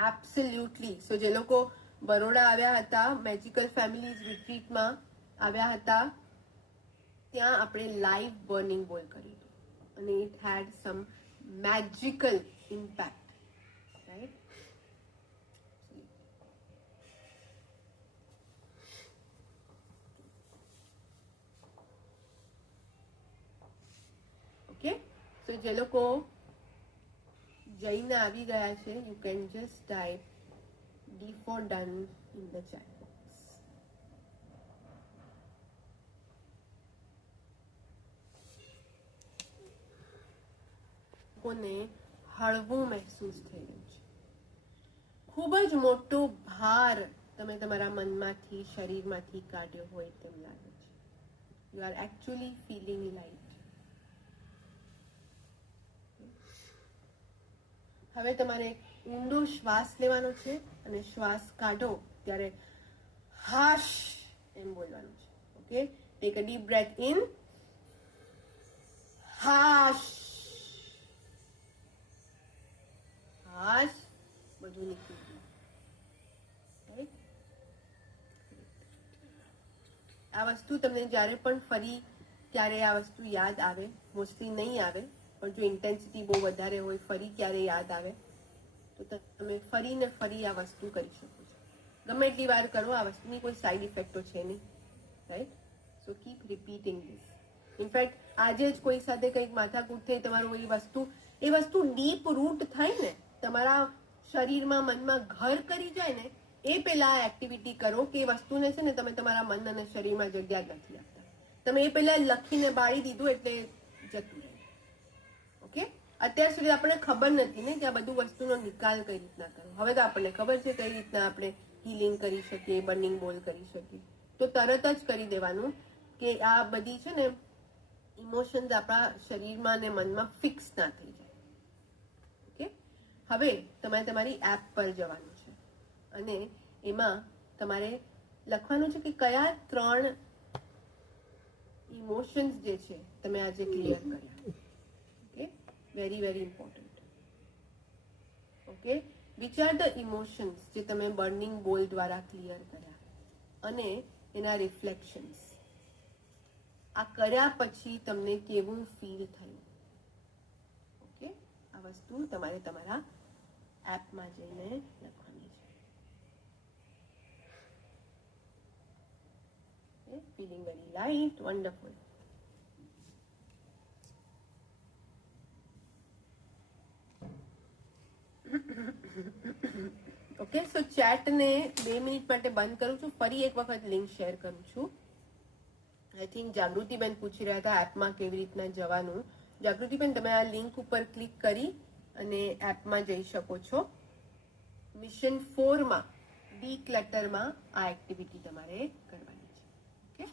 absolutely. સો જે લોકો બરોડા આવ્યા હતા, મેજિકલ ફેમિલીઝ રિટ્રીટમાં આવ્યા હતા, ત્યાં આપણે લાઈવ બર્નિંગ બોલ કર્યું હતું અને it had some magical impact, right? Okay, so જે લોકો જઈને આવી ગયા છે, you can just type D for done in the chat box. કોને હળવું મહેસૂસ થઈ રહ્યું છે, ખૂબ જ મોટો ભાર તમે તમારા મનમાંથી, શરીરમાંથી કાઢ્યો હોય તેમ લાગે છે. You are actually feeling light. હવે તમારે ઊંડો શ્વાસ લેવાનો છે અને શ્વાસ કાઢો ત્યારે હાશ એમ બોલવાનું છે. Okay, take a deep breath in, હાશ, હાશ, બધું નીકળી ગયું. રાઈટ? આ વસ્તુ તમને જ્યારે પણ ફરી ક્યારે આ વસ્તુ યાદ આવે, મોસ્ટલી નહીં આવે, પણ જો ઇન્ટેન્સિટી બહુ વધારે હોય, ફરી ક્યારે યાદ આવે તો તમે ફરીને ફરી આ વસ્તુ કરી શકો છો. ગમે એટલી વાર કરો, આ વસ્તુની કોઈ સાઈડ ઇફેક્ટો છે નહીં. Right? So keep repeating this. In fact આજે જ કોઈ સાથે કંઈક માથાકૂટ થઈ, તમારું એ વસ્તુ ડીપ રૂટ થાય ને, તમારા શરીરમાં, મનમાં ઘર કરી જાય ને, એ પહેલા આ એક્ટિવિટી કરો કે એ વસ્તુને છે ને તમે તમારા મન અને શરીરમાં જગ્યા જ નથી આપતા. તમે એ પહેલા લખીને બાળી દીધું એટલે જતું રહે. ઓકે, અત્યાર સુધી આપણને ખબર નથી ને કે આ બધું વસ્તુનો નિકાલ કઈ રીતના કરો. હવે તો આપણને ખબર છે કઈ રીતના આપણે હીલિંગ કરી શકીએ, બર્નિંગ બોલ કરી શકીએ. તો તરત જ કરી દેવાનું કે આ બધી છે ને ઇમોશન્સ આપણા શરીરમાં અને મનમાં ફિક્સ ના થઈ જાય. ઓકે, હવે તમારે તમારી એપ પર જવાનું છે અને એમાં તમારે લખવાનું છે કે કયા 3 ઇમોશન્સ જે છે તમે આજે ક્લિયર કર્યા. Okay, very very important. Okay, which are the emotions જે તમે બર્નિંગ બોલ દ્વારા ક્લિયર કર્યા અને એના રિફ્લેક્શન્સ. આ કર્યા પછી તમને કેવું ફીલ થયું. ઓકે, આ વસ્તુ તમારે તમારા એપમાં જઈને લખવાની છે. Feeling very light, wonderful. Okay, so ચેટને 2 મિનિટ માટે બંધ કરું છું. ફરી એક વખત લિંક શેર કરું છું. આઈ થિંક જાગૃતિબેન પૂછી રહ્યા હતા એપમાં કેવી રીતના જવાનું. જાગૃતિબેન, તમે આ લિંક ઉપર ક્લિક કરી અને એપમાં જઈ શકો છો. મિશન 4 માં ડી ક્લટરમાં આ એક્ટિવિટી તમારે કરવાની છે. ઓકે,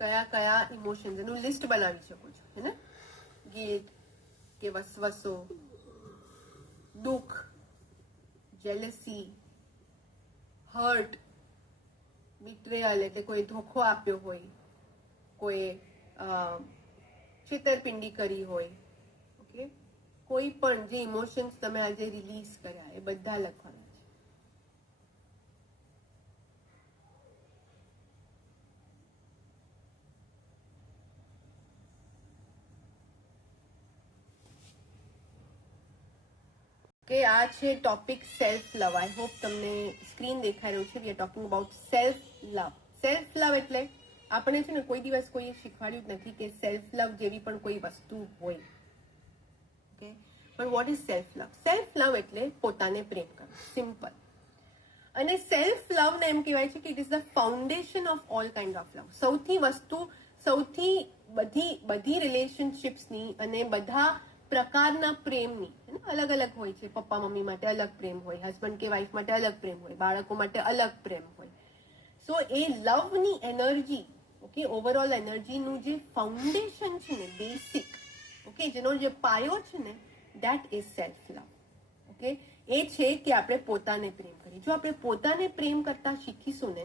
કયા કયા ઇમોશન્સ એનું લિસ્ટ બનાવી શકો છો, હે ને? ગિલ્ટ કે વસવસો, દુઃખ, જેલસી, હર્ટ, બિટ્રેયલ એટલે કોઈ ધોખો આપ્યો હોય, કોઈ છેતરપિંડી કરી હોય. ઓકે, કોઈ પણ જે ઇમોશન્સ તમે આજે રિલીઝ કર્યા એ બધા લખવાના છે. ઓકે, ઓકે, આ છે topic self love. I hope તમને સ્ક્રીન દેખાઈ રહ્યું છે. We are talking about self love. Self love એટલે આપણે છે ને કોઈ દિવસ કોઈએ શીખવાડ્યું જ નથી કે સેલ્ફ લવ જેવી પણ કોઈ વસ્તુ હોય. ઓકે, પણ what is self love? Self love એટલે પોતાને પ્રેમ કરવો, સિમ્પલ. અને સેલ્ફ લવ ને એમ કહેવાય છે કે it is the foundation of all kind of લવ. સૌથી બધી રિલેશનશિપ્સની અને બધા પ્રકારના પ્રેમની અલગ અલગ હોય છે. પપ્પા મમ્મી માટે અલગ પ્રેમ હોય, હસબન્ડ કે વાઈફ માટે અલગ પ્રેમ હોય, બાળકો માટે અલગ પ્રેમ હોય. સો એ લવની એનર્જી, ઓકે, ઓવરઓલ એનર્જીનું જે ફાઉન્ડેશન છે ને, બેસિક, ઓકે, જેનો જે પાયો છે ને, that is self love. Okay, એ છે કે આપણે પોતાને પ્રેમ કરીએ. જો આપણે પોતાને પ્રેમ કરતા શીખીશું ને,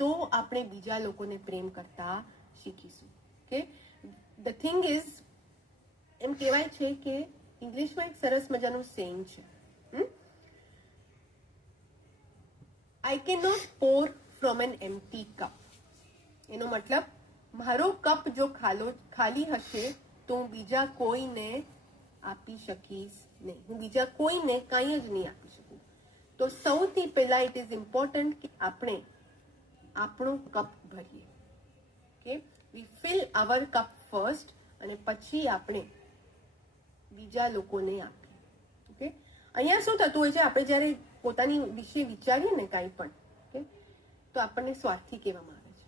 તો આપણે બીજા લોકોને પ્રેમ કરતા શીખીશું. ઓકે, ધ થિંગ ઇઝ, એમ કહેવાય છે કે ઇંગ્લિશમાં એક સરસ મજાનું સેઇંગ છે, I can not Por from N empty cup. એનો મતલબ, મારો કપ જો ખાલી હશે તો હું બીજા કોઈને આપી શકીશ નહીં. હું બીજા કોઈને કાંઈ જ નહીં આપી શકું. તો સૌથી પહેલા ઇટ ઇઝ ઇમ્પોર્ટન્ટ કે આપણે આપણો કપ ભરીએ. ઓકે, વી ફિલ અવર કપ ફર્સ્ટ, અને પછી આપણે બીજા લોકોને આપીએ. ઓકે, અહીંયા શું થતું હોય છે, આપણે જ્યારે પોતાની વિશે વિચારીએ ને કાંઈ પણ, ઓકે, તો આપણને સ્વાર્થી કહેવામાં આવે છે.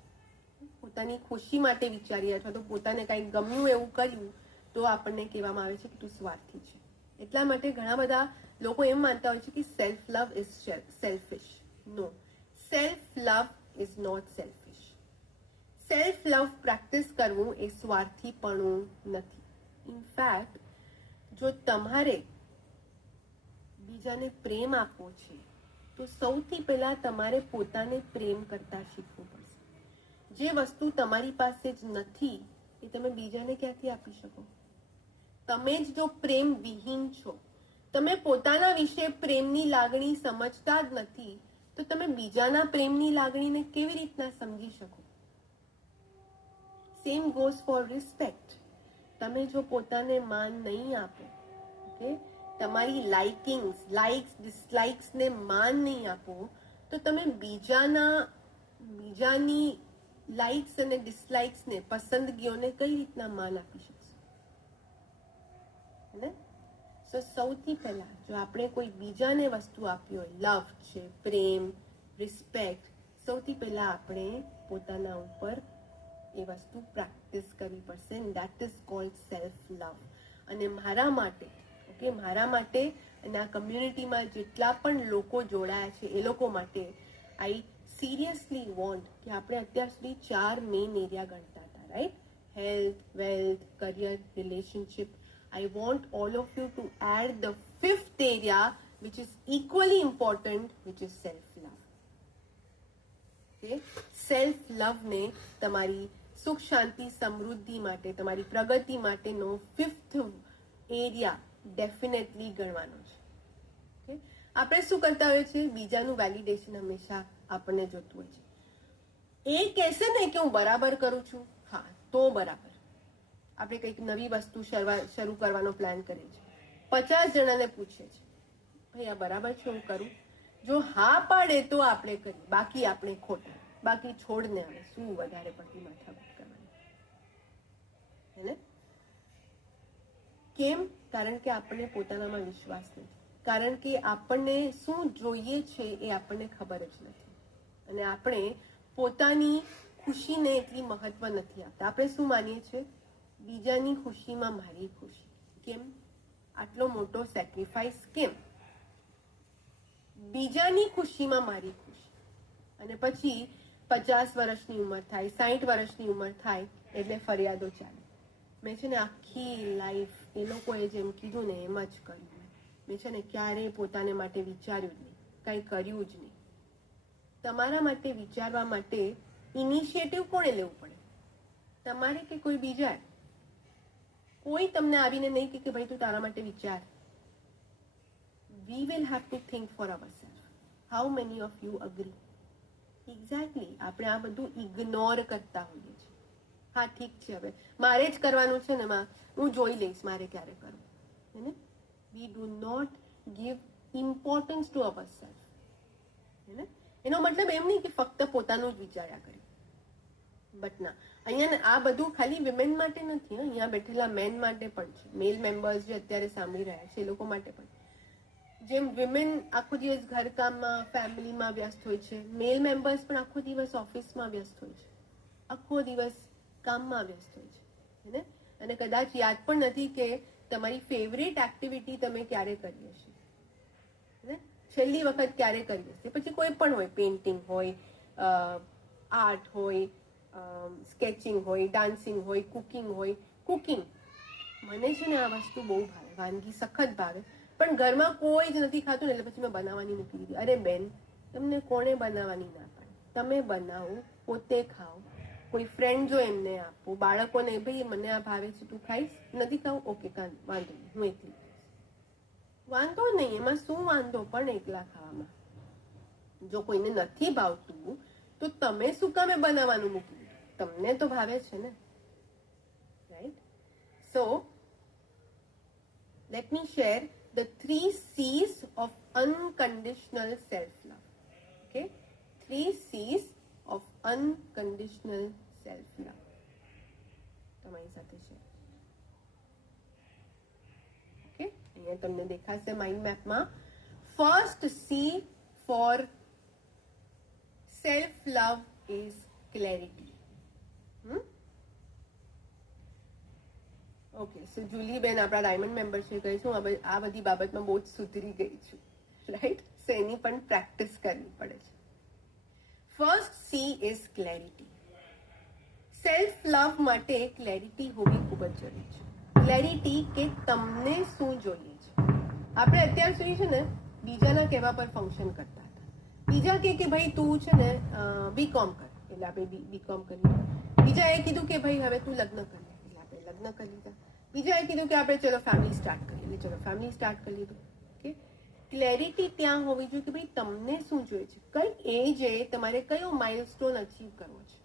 પોતાની ખુશી માટે વિચારીએ અથવા તો પોતાને કાંઈ ગમ્યું એવું કર્યું તો આપણને કહેવામાં આવે છે કે તું સ્વાર્થી છે. એટલા માટે ઘણા બધા લોકો એમ માનતા હોય છે કે self love is selfish. No, self love is not selfish. Self love practice કરવું એ સ્વાર્થીપણું નથી. ઇનફેક્ટ, જો તમારે બીજાને પ્રેમ આપવો છે તો સૌથી પહેલા તમારે પોતાને પ્રેમ કરતા શીખવું પડશે. જે વસ્તુ તમારી પાસે જ નથી એ તમે બીજાને ક્યાંથી આપી શકો? તમે જ જો પ્રેમ વિહીન છો, તમે પોતાના વિશે પ્રેમની લાગણી સમજતા જ નથી, તો તમે બીજાના પ્રેમની લાગણીને કેવી રીતના સમજી શકો? Same goes for respect. તમે જો પોતાને માન નહીં આપો, ઓકે, તમારી લાઇક્સ ડિસલાઇક્સ ને માન નહીં આપો, તો તમે બીજાની લાઇક્સ અને ડિસલાઇક્સ ને, પસંદગીઓને કઈ રીતના માન આપી શકશો? હે? સો સૌથી પહેલા જો આપણે કોઈ બીજાને વસ્તુ આપી હોય, લવ છે, પ્રેમ, રિસ્પેક્ટ, સૌથી પહેલા આપણે પોતાના ઉપર એ વસ્તુ પ્રેક્ટિસ કરવી પડશે. That is cold self love. અને મારા માટે અને આ કમ્યુનિટીમાં જેટલા પણ લોકો જોડાયા છે એ લોકો માટે આઈ સિરિયસલી વોન્ટ કે આપણે અત્યાર સુધી 4 મેઇન એરિયા ગણતા હતા, right? Health, wealth, career, relationship. I want all of you to add the 5th area, which is equally important, which is self-love. Okay? Self-love ને તમારી સુખ, શાંતિ, સમૃદ્ધિ માટે, તમારી પ્રગતિ માટેનો 5th એરિયા ડેફિનેટલી ગણવાનો છે. Okay? આપણે શું કરતા હોઈએ છીએ? બીજાનું વેલિડેશન હંમેશા આપણને જોતું હોય છે. એ કહેશે ને કે હું બરાબર કરું છું, હા તો બરાબર. આપણે કંઈક નવી વસ્તુ શરૂ કરવાનો પ્લાન કરીએ છીએ, 50 જણાને પૂછે છે, ભાઈ આ બરાબર છે હું કરું? જો હા પાડે તો આપણે કરીએ, બાકી આપણે ખોટા. બાકી છોડને, આવે શું વધારે પડતી માથાકૂટ કરવાની, હે ને? કેમ? કારણ કે આપણને પોતાનામાં વિશ્વાસ નથી. કારણ કે આપણને શું જોઈએ છે એ આપણને ખબર જ નથી. અને આપણે પોતાની ખુશીને એટલી મહત્વ નથી આપતા. આપણે શું માનીએ છીએ? બીજાની ખુશીમાં મારી ખુશી. કેમ આટલો મોટો સેક્રિફાઈસ? કેમ બીજાની ખુશીમાં મારી ખુશી? અને પછી 50 વર્ષની ઉંમર થાય, 60 વર્ષની ઉંમર થાય એટલે ફરિયાદો ચાલે. મેં છે ને આખી લાઈફ એ લોકોએ જેમ કીધું ને એમ જ કર્યું. મેં છે ને ક્યારેય પોતાને માટે વિચાર્યું જ નહીં, કંઈ કર્યું જ નહીં. તમારા માટે વિચારવા માટે ઇનિશિયેટિવ કોણે લેવું પડે? તમારે કે કોઈ બીજા? કોઈ તમને આવીને નહીં કે ભાઈ તું તારા માટે વિચાર. We will have to think for ourselves. How many of you agree? Exactly. આપણે આ બધું ઇગ્નોર કરતા હોઈએ છીએ. હા ઠીક છે, હવે મારે જ કરવાનું છે ને, હું જોઈ લઈશ મારે ક્યારે કરવું, હે ને? We do not give importance to our self. એનો મતલબ એમ નહીં કે ફક્ત પોતાનું જ વિચાર્યા કરે, બટ ના, અહીંયા આ બધું ખાલી વિમેન માટે નથી, અહીંયા બેઠેલા મેન માટે પણ છે, મેલ મેમ્બર્સ જે અત્યારે સાંભળી રહ્યા છે એ લોકો માટે પણ. જેમ વિમેન આખો દિવસ ઘરકામમાં ફેમિલીમાં વ્યસ્ત હોય છે, મેલ મેમ્બર્સ પણ આખો દિવસ ઓફિસમાં વ્યસ્ત હોય છે, આખો દિવસ કામમાં વ્યસ્ત હોય છે, અને કદાચ યાદ પણ નથી કે તમારી ફેવરેટ એક્ટિવિટી તમે ક્યારે કરી હશે, છેલ્લી વખત ક્યારે કરી હશે. પછી કોઈ પણ હોય, પેઇન્ટિંગ હોય, આર્ટ હોય, સ્કેચિંગ હોય, ડાન્સિંગ હોય, કુકિંગ હોય. કુકિંગ મને છે ને આ વસ્તુ બહુ ભાવે, વાનગી સખત ભાવે, પણ ઘરમાં કોઈ જ નથી ખાતું ને એટલે પછી મેં બનાવવાની મૂકી દીધી. અરે બેન, તમને કોણે બનાવવાની ના પાડે? તમે બનાવો, પોતે ખાઓ, કોઈ ફ્રેન્ડ જો એમને આપો, બાળકોને ભાઈ મને આ ભાવે છે તું ખાઈશ, નથી ખાવું, ઓકે વાંધો નહીં, હું એકલી ખાઈશ. વાંધો નહીં, એમાં શું વાંધો પણ એકલા ખાવામાં? જો કોઈને નથી ભાવતું તો તમે શું કામે બનાવવાનું મૂકી દીધું? તમને તો ભાવે છે ને, right? So let me share the 3 C's of unconditional self-love. Okay? 3 C's of unconditional self-love. તમારી સાથે છે. ઓકે? અહીંયા તમને દેખાશે માઇન્ડ મેપમાં. First C for self-love is clarity. Okay, so Julieben આપણા ડાયમંડ મેમ્બર છે, કહે છે હું આ બધી બાબતમાં બહુ જ સુધરી ગઈ છું, રાઈટ? સો એની પણ પ્રેક્ટિસ કરવી પડે છે. First she is clarity. Self love માટે ક્લેરિટી હોવી ખૂબ જ જરૂરી છે. ક્લેરિટી કે તમને શું જોઈએ છે. આપણે અત્યાર સુધી છે ને બીજાના કહેવા પર ફંક્શન કરતા હતા. બીજા કે ભાઈ તું છે ને બીકોમ કર, એટલે આપણે બીકોમ કરી. બીજા એ કીધું કે ભાઈ હવે તું લગ્ન કર, લગ્ન કરી લીધા. બીજા એ કીધું કે આપણે ચલો ફેમિલી સ્ટાર્ટ કરીએ, ચલો ફેમિલી સ્ટાર્ટ કરી લીધું. ઓકે, ક્લેરિટી ત્યાં હોવી જોઈએ કે ભાઈ તમને શું જોઈએ છે, કઈ એજે તમારે કયો માઇલસ્ટોન અચીવ કરવો છે.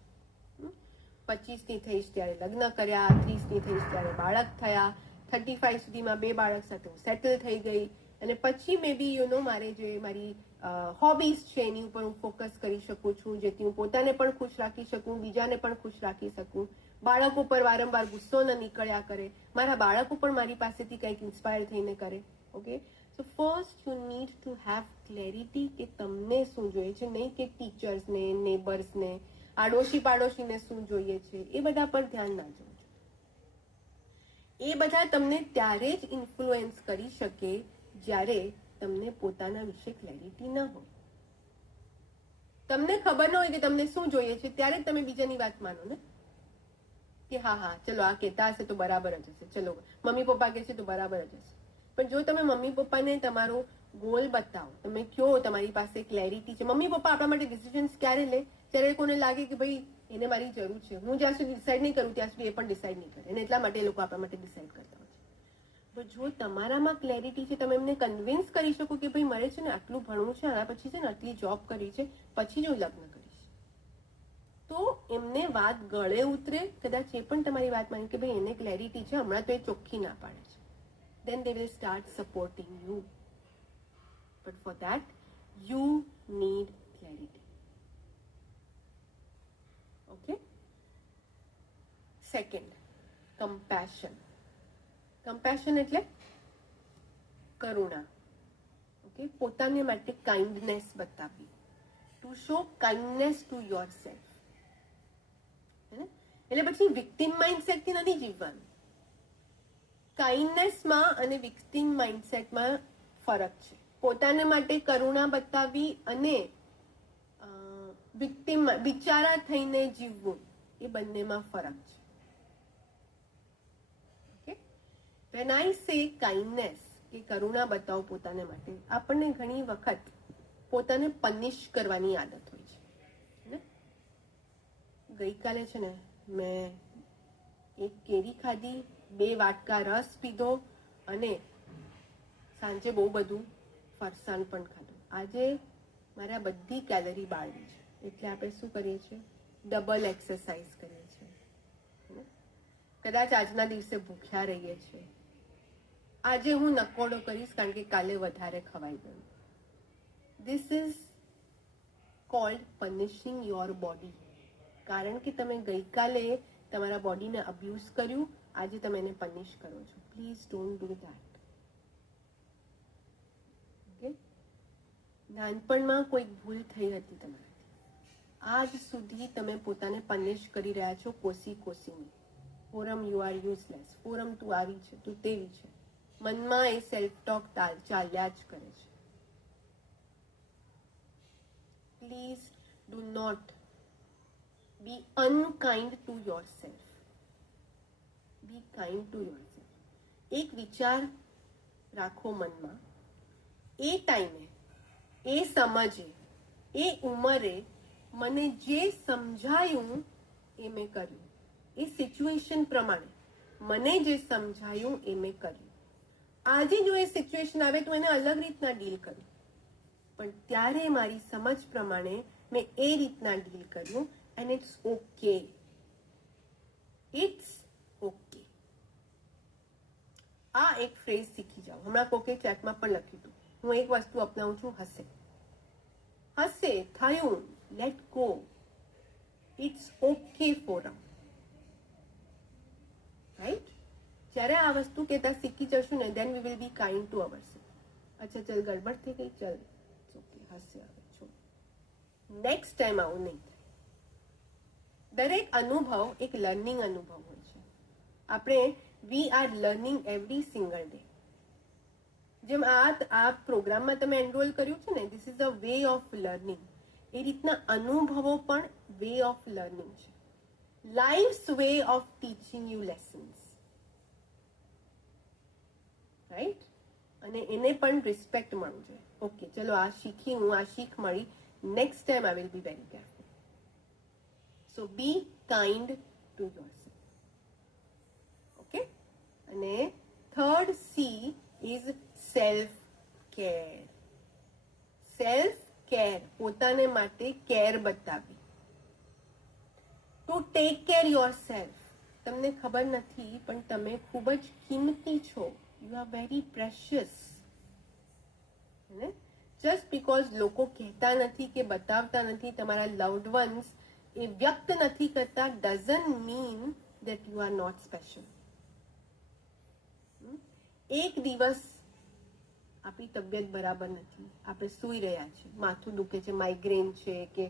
25 ની થઈશ ત્યારે લગ્ન કર્યા, 30 ની થઈશ ત્યારે બાળક થયા, 35 સુધીમાં 2 બાળક સાથે હું સેટલ થઈ ગઈ, અને પછી મે બી મારે જે મારી હોબીઝ છે એની ઉપર હું ફોકસ કરી શકું છું, જેથી હું પોતાને પણ ખુશ રાખી શકું, બીજાને પણ ખુશ રાખી શકું. બાળકો પર વારંવાર ગુસ્સો ન નીકળ્યા કરે, મારા બાળકો પણ મારી પાસેથી કંઈક ઇન્સ્પાયર થઈને કરે. Okay, so first you need to have clarity કે તમને શું જોઈએ છે, નહીં કે ટીચર્સને, નેબર્સને, આડોશી પાડોશીને શું જોઈએ છે એ બધા પર ધ્યાન ના જવું જોઈએ. એ બધા તમને ત્યારે જ ઇન્ફ્લુએન્સ કરી શકે જ્યારે તમને પોતાના વિશે ક્લેરિટી ન હોય. તમને ખબર ન હોય કે તમને શું જોઈએ છે, ત્યારે જ તમે બીજાની વાત માનો ને, કે હા ચલો આ કહેતા હશે તો બરાબર જ હશે, ચલો મમ્મી પપ્પા કહે છે તો બરાબર જ હશે. પણ જો તમે મમ્મી પપ્પાને તમારો ગોલ બતાવો, તમે કહો તમારી પાસે ક્લેરિટી છે. મમ્મી પપ્પા આપણા માટે ડિસિઝન્સ ક્યારે લે? ત્યારે કોને લાગે કે ભાઈ એને મારી જરૂર છે, હું જ્યાં સુધી ડિસાઈડ નહીં કરું ત્યાં સુધી એ પણ ડિસાઈડ નહીં કરે, અને એટલા માટે એ લોકો આપણા માટે ડિસાઈડ કરતા હોય છે. તો જો તમારામાં ક્લેરિટી છે, તમે એમને કન્વિન્સ કરી શકો કે ભાઈ મારે છે ને આટલું ભણવું છે, આના પછી છે ને આટલી જોબ કરવી છે, પછી જ હું લગ્ન કરીશ, તો એમને વાત ગળે ઉતરે. કદાચ એ પણ તમારી વાત માની કે ભાઈ એને ક્લેરિટી છે, હમણાં તો એ ચોખ્ખી ના પાડે છે, then they will start supporting you. But for that you need clarity. Okay? Second, compassion. Compassion એટલે કરુણા. ઓકે, પોતાને માટે કાઇન્ડનેસ બતાવવી, to show kindness to yourself. એટલે પછી વિક્ટિમ માઇન્ડસેટથી નથી જીવવાનું. કાઇન્ડનેસમાં અને વિક્ટિમ માઇન્ડસેટમાં ફરક છે. પોતાને માટે કરુણા બતાવવી અને વિક્ટિમ બિચારા થઈને જીવવું, એ બંનેમાં ફરક છે. Okay, when I say kindness કે કરુણા બતાવો પોતાને માટે, આપણને ઘણી વખત પોતાને પનિશ કરવાની આદત હોય છે. ગઈકાલે છે ને મેં એક કેરી ખાધી, 2 વાટકા રસ પીધો અને સાંજે બહુ બધું ફરસાણ પણ ખાધું. આજે મારે આ બધી કેલરી બાળવી છે, એટલે આપણે શું કરીએ છીએ? ડબલ એક્સરસાઇઝ કરીએ છીએ. કદાચ આજના દિવસે ભૂખ્યા રહીએ છીએ. આજે હું નકોડો કરીશ કારણ કે કાલે વધારે ખવાઈ ગયું. This is called punishing your body. કારણ કે તમે ગઈકાલે તમારા બોડીને અબ્યુઝ કર્યું, આજે તમે એને પનિશ કરો છો. Please don't do that. Okay? નાનપણમાં કોઈક ભૂલ થઈ હતી તમારાથી, આજ સુધી તમે પોતાને પનિશ કરી રહ્યા છો કોસીને. Foram you are useless, Foram તું આવી છે, તું તેવી છે. મનમાં એ સેલ્ફ ટોક ચાલ્યા જ કરે છે. Please do not be unkind to yourself. Be kind to yourself. એક વિચાર રાખો મનમાં, એ ટાઈમે, એ સમજે, એ ઉંમરે મને જે સમજાયું એ મેં કર્યું. એ સિચ્યુએશન પ્રમાણે મને જે સમજાયું એ મેં કર્યું. આજે જો એ સિચ્યુએશન આવે તો એને અલગ રીતના ડીલ કરું, પણ ત્યારે મારી સમજ પ્રમાણે મેં એ રીતના ડીલ કર્યું. And it's okay. It's okay. આ એક ફ્રેઝ શીખી જાઓ. હમણાં કોકે ચેટમાં પણ લખ્યું હતું. હું એક વસ્તુ અપનાવું છું, હસે. હસે, થયું, let go. It's okay Foram. Right? જ્યારે આ વસ્તુ કહેતા શીખી જશું ને, then we will be kind to ourselves. અચ્છા ચલ ગડબડ થઈ ગઈ, ચલ ઓકે, હસે આવે છો. નેક્સ્ટ ટાઈમ આવું નહીં થાય. દરેક અનુભવ એક લર્નિંગ અનુભવ હોય છે. આપણે we are learning every single day. જેમ આ પ્રોગ્રામમાં તમે એનરોલ કર્યું છે ને, this is a way of learning. એ રીતના અનુભવો પણ વે ઓફ લર્નિંગ છે. Life's way of teaching you lessons. Right? અને એને પણ રિસ્પેક્ટ મળવું જોઈએ. ઓકે, ચલો આ શીખી હું, આ શીખ મળી. Next time I will be very careful. So be kind to yourself. Okay? અને third C is self care. Self care, પોતાને માટે કેર બતાવી. To take care yourself. તમને ખબર નથી પણ તમે ખૂબ જ કિંમતી છો. You are very precious. Just because લોકો કહેતા નથી કે બતાવતા નથી, તમારા લવ્ડ વન્સ એ વ્યક્ત નથી કરતા, doesn't mean that you are not special. એક દિવસ આપણી તબિયત બરાબર નથી, આપણે સૂઈ રહ્યા છીએ, માથું દુખે છે, માઇગ્રેન છે કે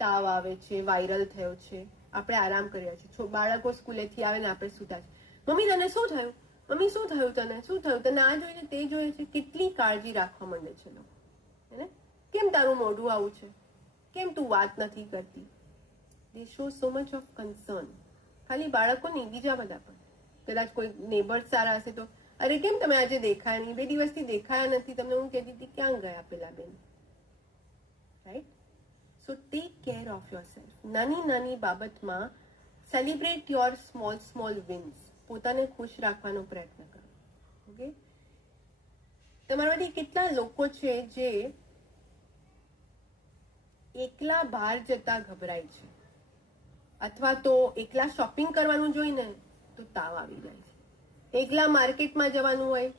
તાવ આવે છે, વાયરલ થયો છે, આપણે આરામ કરી રહ્યા છીએ. બાળકો સ્કૂલેથી આવે ને આપણે સૂતા છે. મમ્મી તને શું થયું? મમ્મી શું થયું તને? શું થયું તને? આ જોઈને તે જોઈએ છે. કેટલી કાળજી રાખવા માંડે છે લોકો. હે? કેમ તારું મોઢું આવું છે? કેમ તું વાત નથી કરતી? They show so much of concern. ખાલી બાળકો નહીં, બીજા બધા પણ. કદાચ કોઈ નેબર્સ સારા હશે તો, અરે કેમ તમે આજે દેખાયા નહીં? 2 દિવસથી દેખાયા નથી. તમને હું કહેતી હતી ક્યાં ગયા પેલા બેન? Right? So take care of yourself. નાની નાની બાબતમાં સેલિબ્રેટ યોર સ્મોલ વિન્સ. પોતાને ખુશ રાખવાનો પ્રયત્ન કરો. ઓકે? તમારામાંથી કેટલા લોકો છે જે એકલા બહાર જતા ગભરાય છે, અથવા તો એકલા શોપિંગ કરવાનું જોઈને તો તાવ આવી જાય છે. એકલા માર્કેટમાં જવાનું હોય,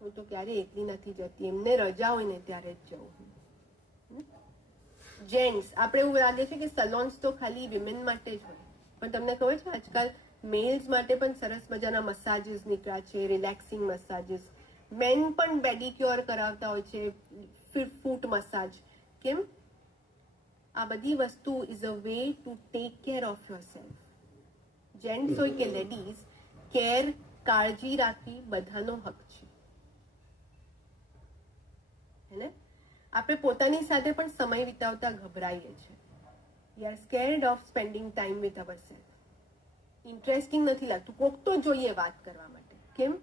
હું તો ક્યારે એકલી નથી જતી, એમને રજા હોય ને ત્યારે જ જવું. જેન્ટ્સ, આપણે એવું લાગે છે કે સલોન્સ તો ખાલી વિમેન માટે જ હોય, પણ તમને ખબર છે આજકાલ મેલ્સ માટે પણ સરસ મજાના મસાજીસ નીકળ્યા છે, રિલેક્સિંગ મસાજીસ. મેન પણ પેડિક્યોર કરાવતા હોય છે, ફૂટ મસાજ. કેમ? આ બધી વસ્તુ is a way to take care of yourself. Gents હોય કે લેડીઝ, કેર, કાળજી રાખવી બધાનો હક છે. હે ને? આપણે પોતાની સાથે પણ સમય વિતાવતા ગભરાઈએ છીએ. We are scared of spending time with ourselves. Interesting નથી લાગતું. કોક તો જોઈએ વાત કરવા માટે. કેમ?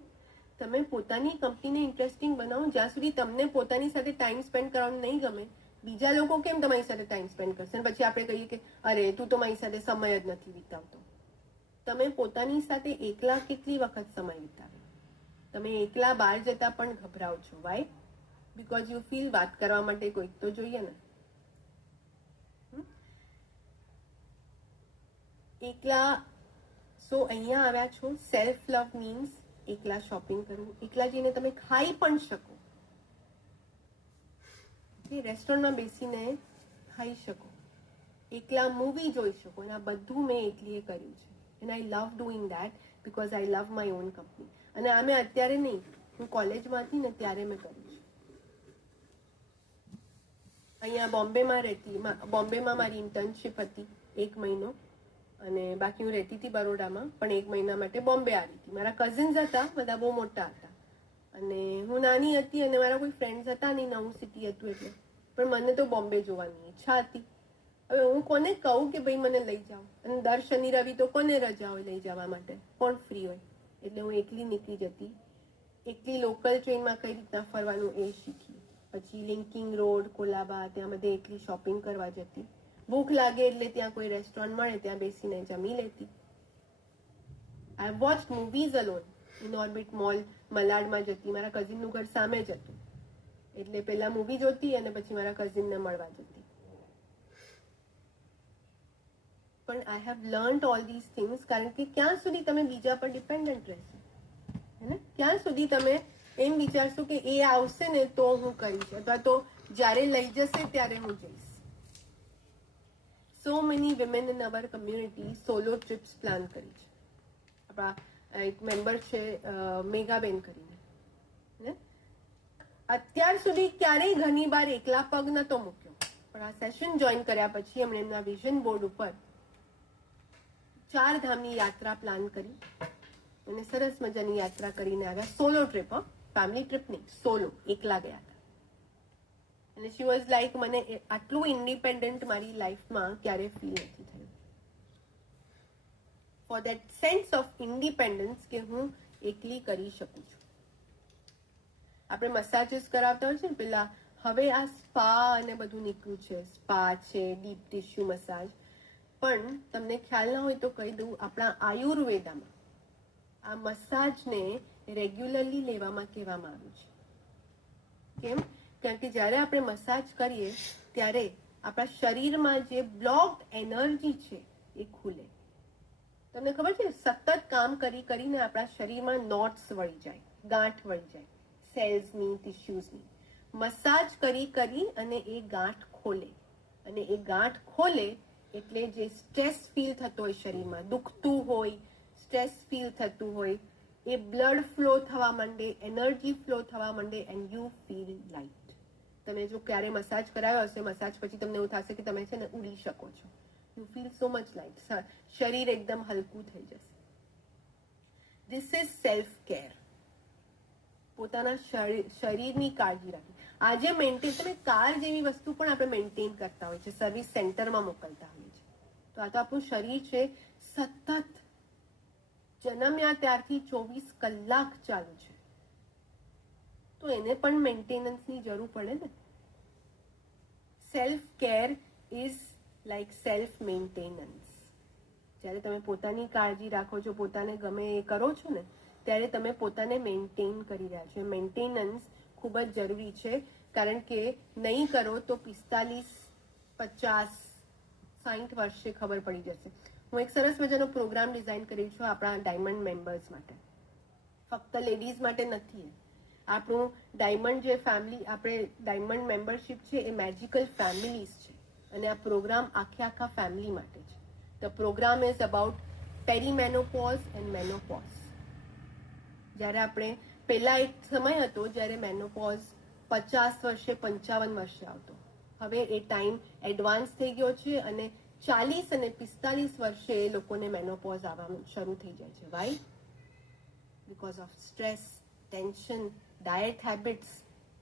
તમે પોતાની કંપનીને ઇન્ટરેસ્ટિંગ બનાવો. જ્યાં સુધી તમને પોતાની સાથે ટાઈમ સ્પેન્ડ કરવાનું નહીં ગમે, બીજા લોકો કેમ તમારી સાથે ટાઈમ સ્પેન્ડ કરશે? પછી આપણે કહીએ કે અરે તું તો મારી સાથે સમય જ નથી વિતાવતો. તમે પોતાની સાથે એકલા કેટલી વખત સમય વિતાવે? તમે એકલા બહાર જતા પણ ગભરાવ છો. વાય? બીકોઝ યુ ફીલ વાત કરવા માટે કોઈક તો જોઈએ ને. એકલા. સો અહીંયા આવ્યા છો. સેલ્ફ લવ મીન્સ એકલા શોપિંગ કરવું, એકલા જઈને તમે ખાઈ પણ શકો, રેસ્ટોરન્ટમાં બેસીને ખાઈ શકો, એકલા મૂવી જોઈ શકો, અને આ બધું મેં એકલીએ કર્યું છે. And I love doing that because I love my own company. અને આ મેં અત્યારે નહીં, હું કોલેજમાં હતી ને ત્યારે મેં કર્યું છે. અહીંયા બોમ્બેમાં મારી ઇન્ટર્નશિપ હતી 1 મહિનો, અને બાકી હું રહેતી હતી બરોડામાં, પણ 1 મહિના માટે બોમ્બે આવી હતી. મારા કઝિન્સ હતા, બધા બહુ મોટા હતા, અને હું નાની હતી, અને મારા કોઈ ફ્રેન્ડ્સ હતા નહીં, નવું સિટી હતું એટલે. પણ મને તો બોમ્બે જોવાની ઈચ્છા હતી. હવે હું કોને કહું કે ભાઈ મને લઈ જાઓ, અને દર શનિ રવિ તો કોને રજા હોય લઈ જવા માટે, કોણ ફ્રી હોય? એટલે હું એકલી નીકળી જતી, એકલી લોકલ ટ્રેનમાં કઈ રીતના ફરવાનું એ શીખી. પછી લિંકિંગ રોડ, કોલાબા, ત્યાં બધે એકલી શોપિંગ કરવા જતી. ભૂખ લાગે એટલે ત્યાં કોઈ રેસ્ટોરન્ટ મળે ત્યાં બેસીને જમી લેતી. I watch movies alone in Orbit mall, મલાડમાં જતી. મારા કઝિનનું ઘર સામે જ હતું, એટલે પહેલા મૂવી જોતી અને પછી મારા કઝિનને મળવા જતી. પણ I have learned all this things, કારણ કે ક્યાં સુધી તમે બીજા પર ડિપેન્ડન્ટ રહેશો, હે ને? ક્યાં સુધી તમે એમ વિચારશો કે એ આવશે ને તો હું કરીશ, અથવા તો જ્યારે લઈ જશે ત્યારે હું જઈશ. So many women in our community solo trips plan કરી છે. આપણા એક મેમ્બર છે મેઘાબેન કરીને, ને અત્યાર સુધી ક્યારેય ઘરની બહાર એકલા પગ નતો મૂક્યો, પણ આ સેશન જોઈન કર્યા પછી એમણે એમના વિઝન બોર્ડ ઉપર 4 ધામની યાત્રા પ્લાન કરી, અને સરસ મજાની યાત્રા કરીને આવ્યા. સોલો ટ્રીપ, ફેમિલી ટ્રીપ નહીં, સોલો, એકલા ગયા હતા. અને શી વોઝ લાઈક, મને આટલું ઇન્ડિપેન્ડન્ટ મારી લાઈફમાં ક્યારે ફીલ નથી થયું. For that sense of independence કે હું એકલી કરી શકું છું. આપણે મસાજીસ કરાવતા હોય છે ને પેલા, હવે આ સ્પા અને બધું નીકળ્યું છે, સ્પા છે, ડીપ ટિશ્યુ મસાજ. પણ તમને ખ્યાલ ના હોય તો કહી દઉં, આપણા આયુર્વેદામાં આ મસાજને રેગ્યુલરલી લેવામાં કહેવામાં આવ્યું છે. કેમ? કારણ કે જ્યારે આપણે મસાજ કરીએ ત્યારે આપણા શરીરમાં જે બ્લોક્ડ એનર્જી છે એ ખુલે. તમને ખબર છે, સતત કામ કરીને આપણા શરીરમાં નોટ્સ વળી જાય, ગાંઠ વળી જાય, સેલ્સની, ટિશ્યુઝની. મસાજ કરી અને એ ગાંઠ ખોલે, અને એ ગાંઠ ખોલે એટલે જે સ્ટ્રેસ ફીલ થતો હોય શરીરમાં, દુખતું હોય, સ્ટ્રેસ ફીલ થતું હોય, એ બ્લડ ફ્લો થવા માંડે, એનર્જી ફ્લો થવા માંડે, એન્ડ યુ ફીલ લાઇટ. તમે જો ક્યારે મસાજ કરાવ્યો હશે, મસાજ પછી તમને એવું થશે કે તમે છે ને ઉડી શકો છો. You feel so much light, શરીર એકદમ હલકું થઈ જશે. This is self care. પોતાના શરીરની કાળજી રાખવી. આજે મેન્ટેન, તમે કાર જેવી વસ્તુ પણ આપણે મેન્ટેન કરતા હોય છે, સર્વિસ સેન્ટરમાં મોકલતા હોઈએ છીએ. તો આ તો આપણું શરીર છે, સતત જન્મ્યા ત્યારથી 24 કલાક ચાલુ છે, તો એને પણ મેન્ટેનન્સની જરૂર પડે ને. Self care is like self maintenance. જ્યારે તમે પોતાની કાળજી રાખો છો, પોતાને ગમે એ કરો છો ને, ત્યારે તમે પોતાને મેન્ટેન કરી રહ્યા છો. મેન્ટેનન્સ ખૂબ જ જરૂરી છે, કારણ કે નહીં કરો તો 45, 50, 60 વર્ષે ખબર પડી જશે. હું એક સરસ મજાનો પ્રોગ્રામ ડિઝાઇન કર્યો છું આપણા ડાયમંડ મેમ્બર્સ માટે. ફક્ત લેડીઝ માટે નથી. આપણું ડાયમંડ જે ફેમિલી, આપણે ડાયમંડ મેમ્બરશિપ છે એ મેજિકલ ફેમિલીઝ છે, અને આ પ્રોગ્રામ આખા ફેમિલી માટે છે. The programme is about perimenopause and menopause. જ્યારે આપણે પહેલા એક સમય હતો જ્યારે મેનોપોઝ 50 વર્ષે, 55 વર્ષે આવતો. હવે એ ટાઈમ એડવાન્સ થઈ ગયો છે, અને 40 અને 45 વર્ષે એ લોકોને મેનોપોઝ આવવાનું શરૂ થઈ જાય છે. Why? Because of stress, tension, diet habits,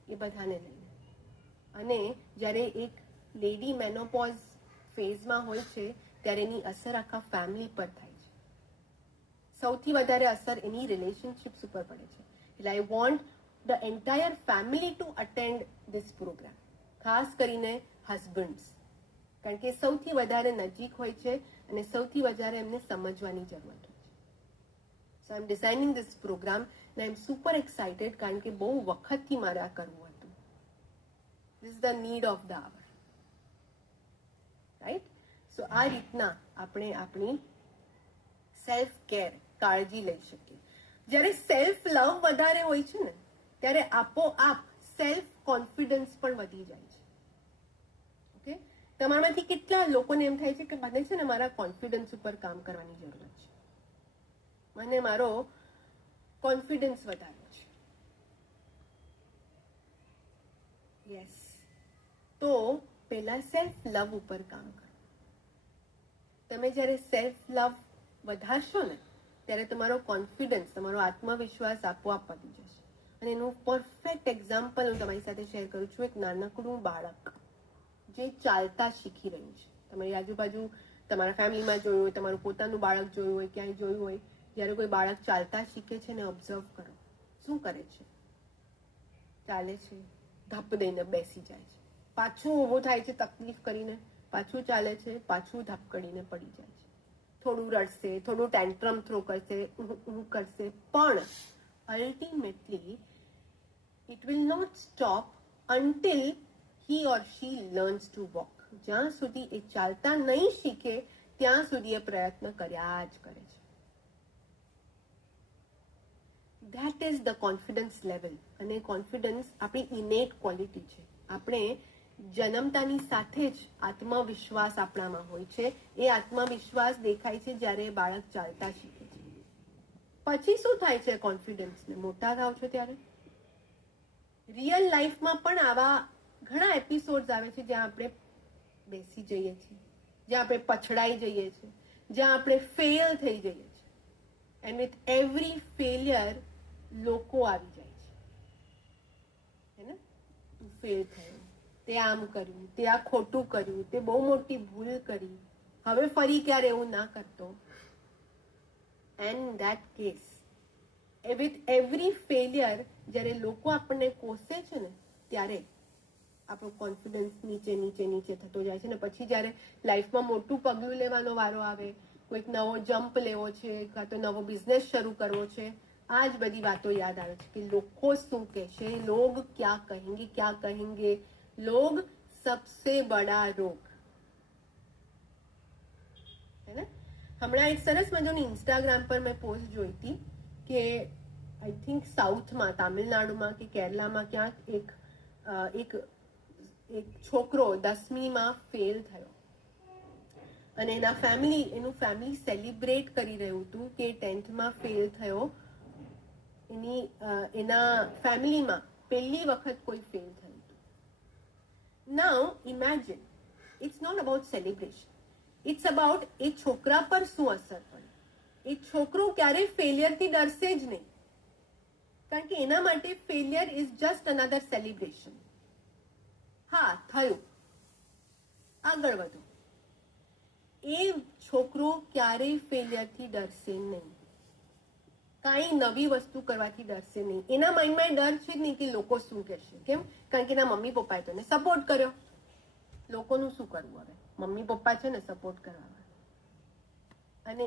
એ બધાને લઈને. અને જ્યારે એક લેડી મેનોપોઝ ફેઝમાં હોય છે ત્યારે એની અસર આખા ફેમિલી પર થાય છે. સૌથી વધારે અસર એની રિલેશનશિપ્સ ઉપર પડે છે. એટલે I want the entire family to attend this programme, ખાસ કરીને હસબન્ડ્સ, કારણ કે સૌથી વધારે નજીક હોય છે અને સૌથી વધારે એમને સમજવાની જરૂરત હોય છે. સો આઈ એમ ડિઝાઇનિંગ ધીસ પ્રોગ્રામ અને આઈ એમ સુપર એક્સાઇટેડ, કારણ કે બહુ વખતથી મારે આ કરવું હતું. This is the need of the hour, right? So આ રીતના આપણે આપણી સેલ્ફ કેર, કાળજી લઈ શકીએ. જ્યારે સેલ્ફ લવ વધારે હોય છે ને ત્યારે આપોઆપ સેલ્ફ કોન્ફિડન્સ પણ વધી જાય છે. ઓકે, તમારામાંથી કેટલા લોકોને એમ થાય છે કે મને છે ને મારા કોન્ફિડન્સ ઉપર કામ કરવાની જરૂર છે, મને મારો કોન્ફિડન્સ વધારવો છે? યસ, તો પહેલા સેલ્ફ લવ ઉપર કામ કરો. તમે જ્યારે સેલ્ફ લવ વધારશો ને ત્યારે તમારો કોન્ફિડન્સ, તમારો આત્મવિશ્વાસ આપોઆપ વધી જશે. અને એનું પરફેક્ટ એક્ઝામ્પલ હું તમારી સાથે શેર કરું છું. એક નાનકડું બાળક જે ચાલતા શીખી રહ્યું છે, તમારી આજુબાજુ તમારા ફેમિલીમાં જોયું હોય, તમારું પોતાનું બાળક જોયું હોય, ક્યાંય જોયું હોય, જ્યારે કોઈ બાળક ચાલતા શીખે છે ને ઓબ્ઝર્વ કરો, શું કરે છે? ચાલે છે, ધપ દઈને બેસી જાય છે, પાછું ઊભું થાય છે તકલીફ કરીને, પાછું ચાલે છે, પાછું ધપકડીને પડી જાય છે, થોડું રડશે, થોડું ટેન્ટ્રમ થ્રો કરશે, કરશે, પણ ultimately it will not stop until he or she learns to walk. જ્યાં સુધી એ ચાલતા નહીં શીખે ત્યાં સુધી એ પ્રયત્ન કર્યા જ કરે છે. That is the confidence level. અને કોન્ફિડન્સ આપણી ઇનેટ ક્વોલિટી છે. આપણે જન્મતાની સાથે જ આત્મવિશ્વાસ આપણામાં હોય છે. એ આત્મવિશ્વાસ દેખાય છે જ્યારે બાળક ચાલતા શીખે છે. પછી શું થાય છે કોન્ફિડન્સને? મોટા થાવ છો ત્યારે. રિયલ લાઈફમાં પણ આવા ઘણા એપિસોડ્સ આવે છે જ્યાં આપણે બેસી જઈએ છીએ, જ્યાં આપણે પછડાઈ જઈએ છીએ, જ્યાં આપણે ફેલ થઈ જઈએ છીએ. એન્ડ વિથ એવરી ફેલિયર લોકો આવી જાય છે, હે ને? તું ફેલ થયો, તે આમ કર્યું, તે આ ખોટું કર્યું, તે બહુ મોટી ભૂલ કરી, હવે ફરી ક્યારે એવું ના કરતો. And that case with every failure જ્યારે લોકો આપણને કોસે છે ને ત્યારે આપણો કોન્ફિડન્સ નીચે નીચે નીચે થતો જાય છે. ને પછી જ્યારે લાઈફમાં મોટું પગલું લેવાનો વારો આવે, કોઈક નવો જમ્પ લેવો છે, કાં તો નવો બિઝનેસ શરૂ કરવો છે, આ જ બધી વાતો યાદ આવે છે કે લોકો શું કહેશે, લોગ ક્યાં કહેંગે, ક્યાં કહેંગે, લોગ સબસે બડા રોગ, હે ને? હમણાં એક સરસ મજાની ઇન્સ્ટાગ્રામ પર મેં પોસ્ટ જોઈ હતી કે આઈ થિંક સાઉથમાં, તામિલનાડુમાં કે કેરલામાં ક્યાંક એક છોકરો 10મીમાં ફેલ થયો અને એનું ફેમિલી સેલિબ્રેટ કરી રહ્યું હતું કે 10થમાં ફેલ થયો. એના ફેમિલીમાં પહેલી વખત કોઈ ફેલ થયું હતું. Now imagine, it's not about celebration, it's about એ છોકરા પર શું અસર પડે. એ છોકરો ક્યારેય ફેલિયરથી ડરશે જ નહીં, કારણ કે એના માટે failure is just another celebration. હા, થયું, આગળ વધો. એ છોકરો ક્યારેય ફેલિયરથી ડરશે નહીં, કાંઈ નવી વસ્તુ કરવાથી ડરશે નહીં. એના માઇન્ડમાં ડર છે જ નહીં કે લોકો શું કહેશે. કેમ? કારણ કે એના મમ્મી પપ્પાએ તો એને સપોર્ટ કર્યો. લોકોનું શું કરવું હવે? મમ્મી પપ્પા છે ને સપોર્ટ કરવા. અને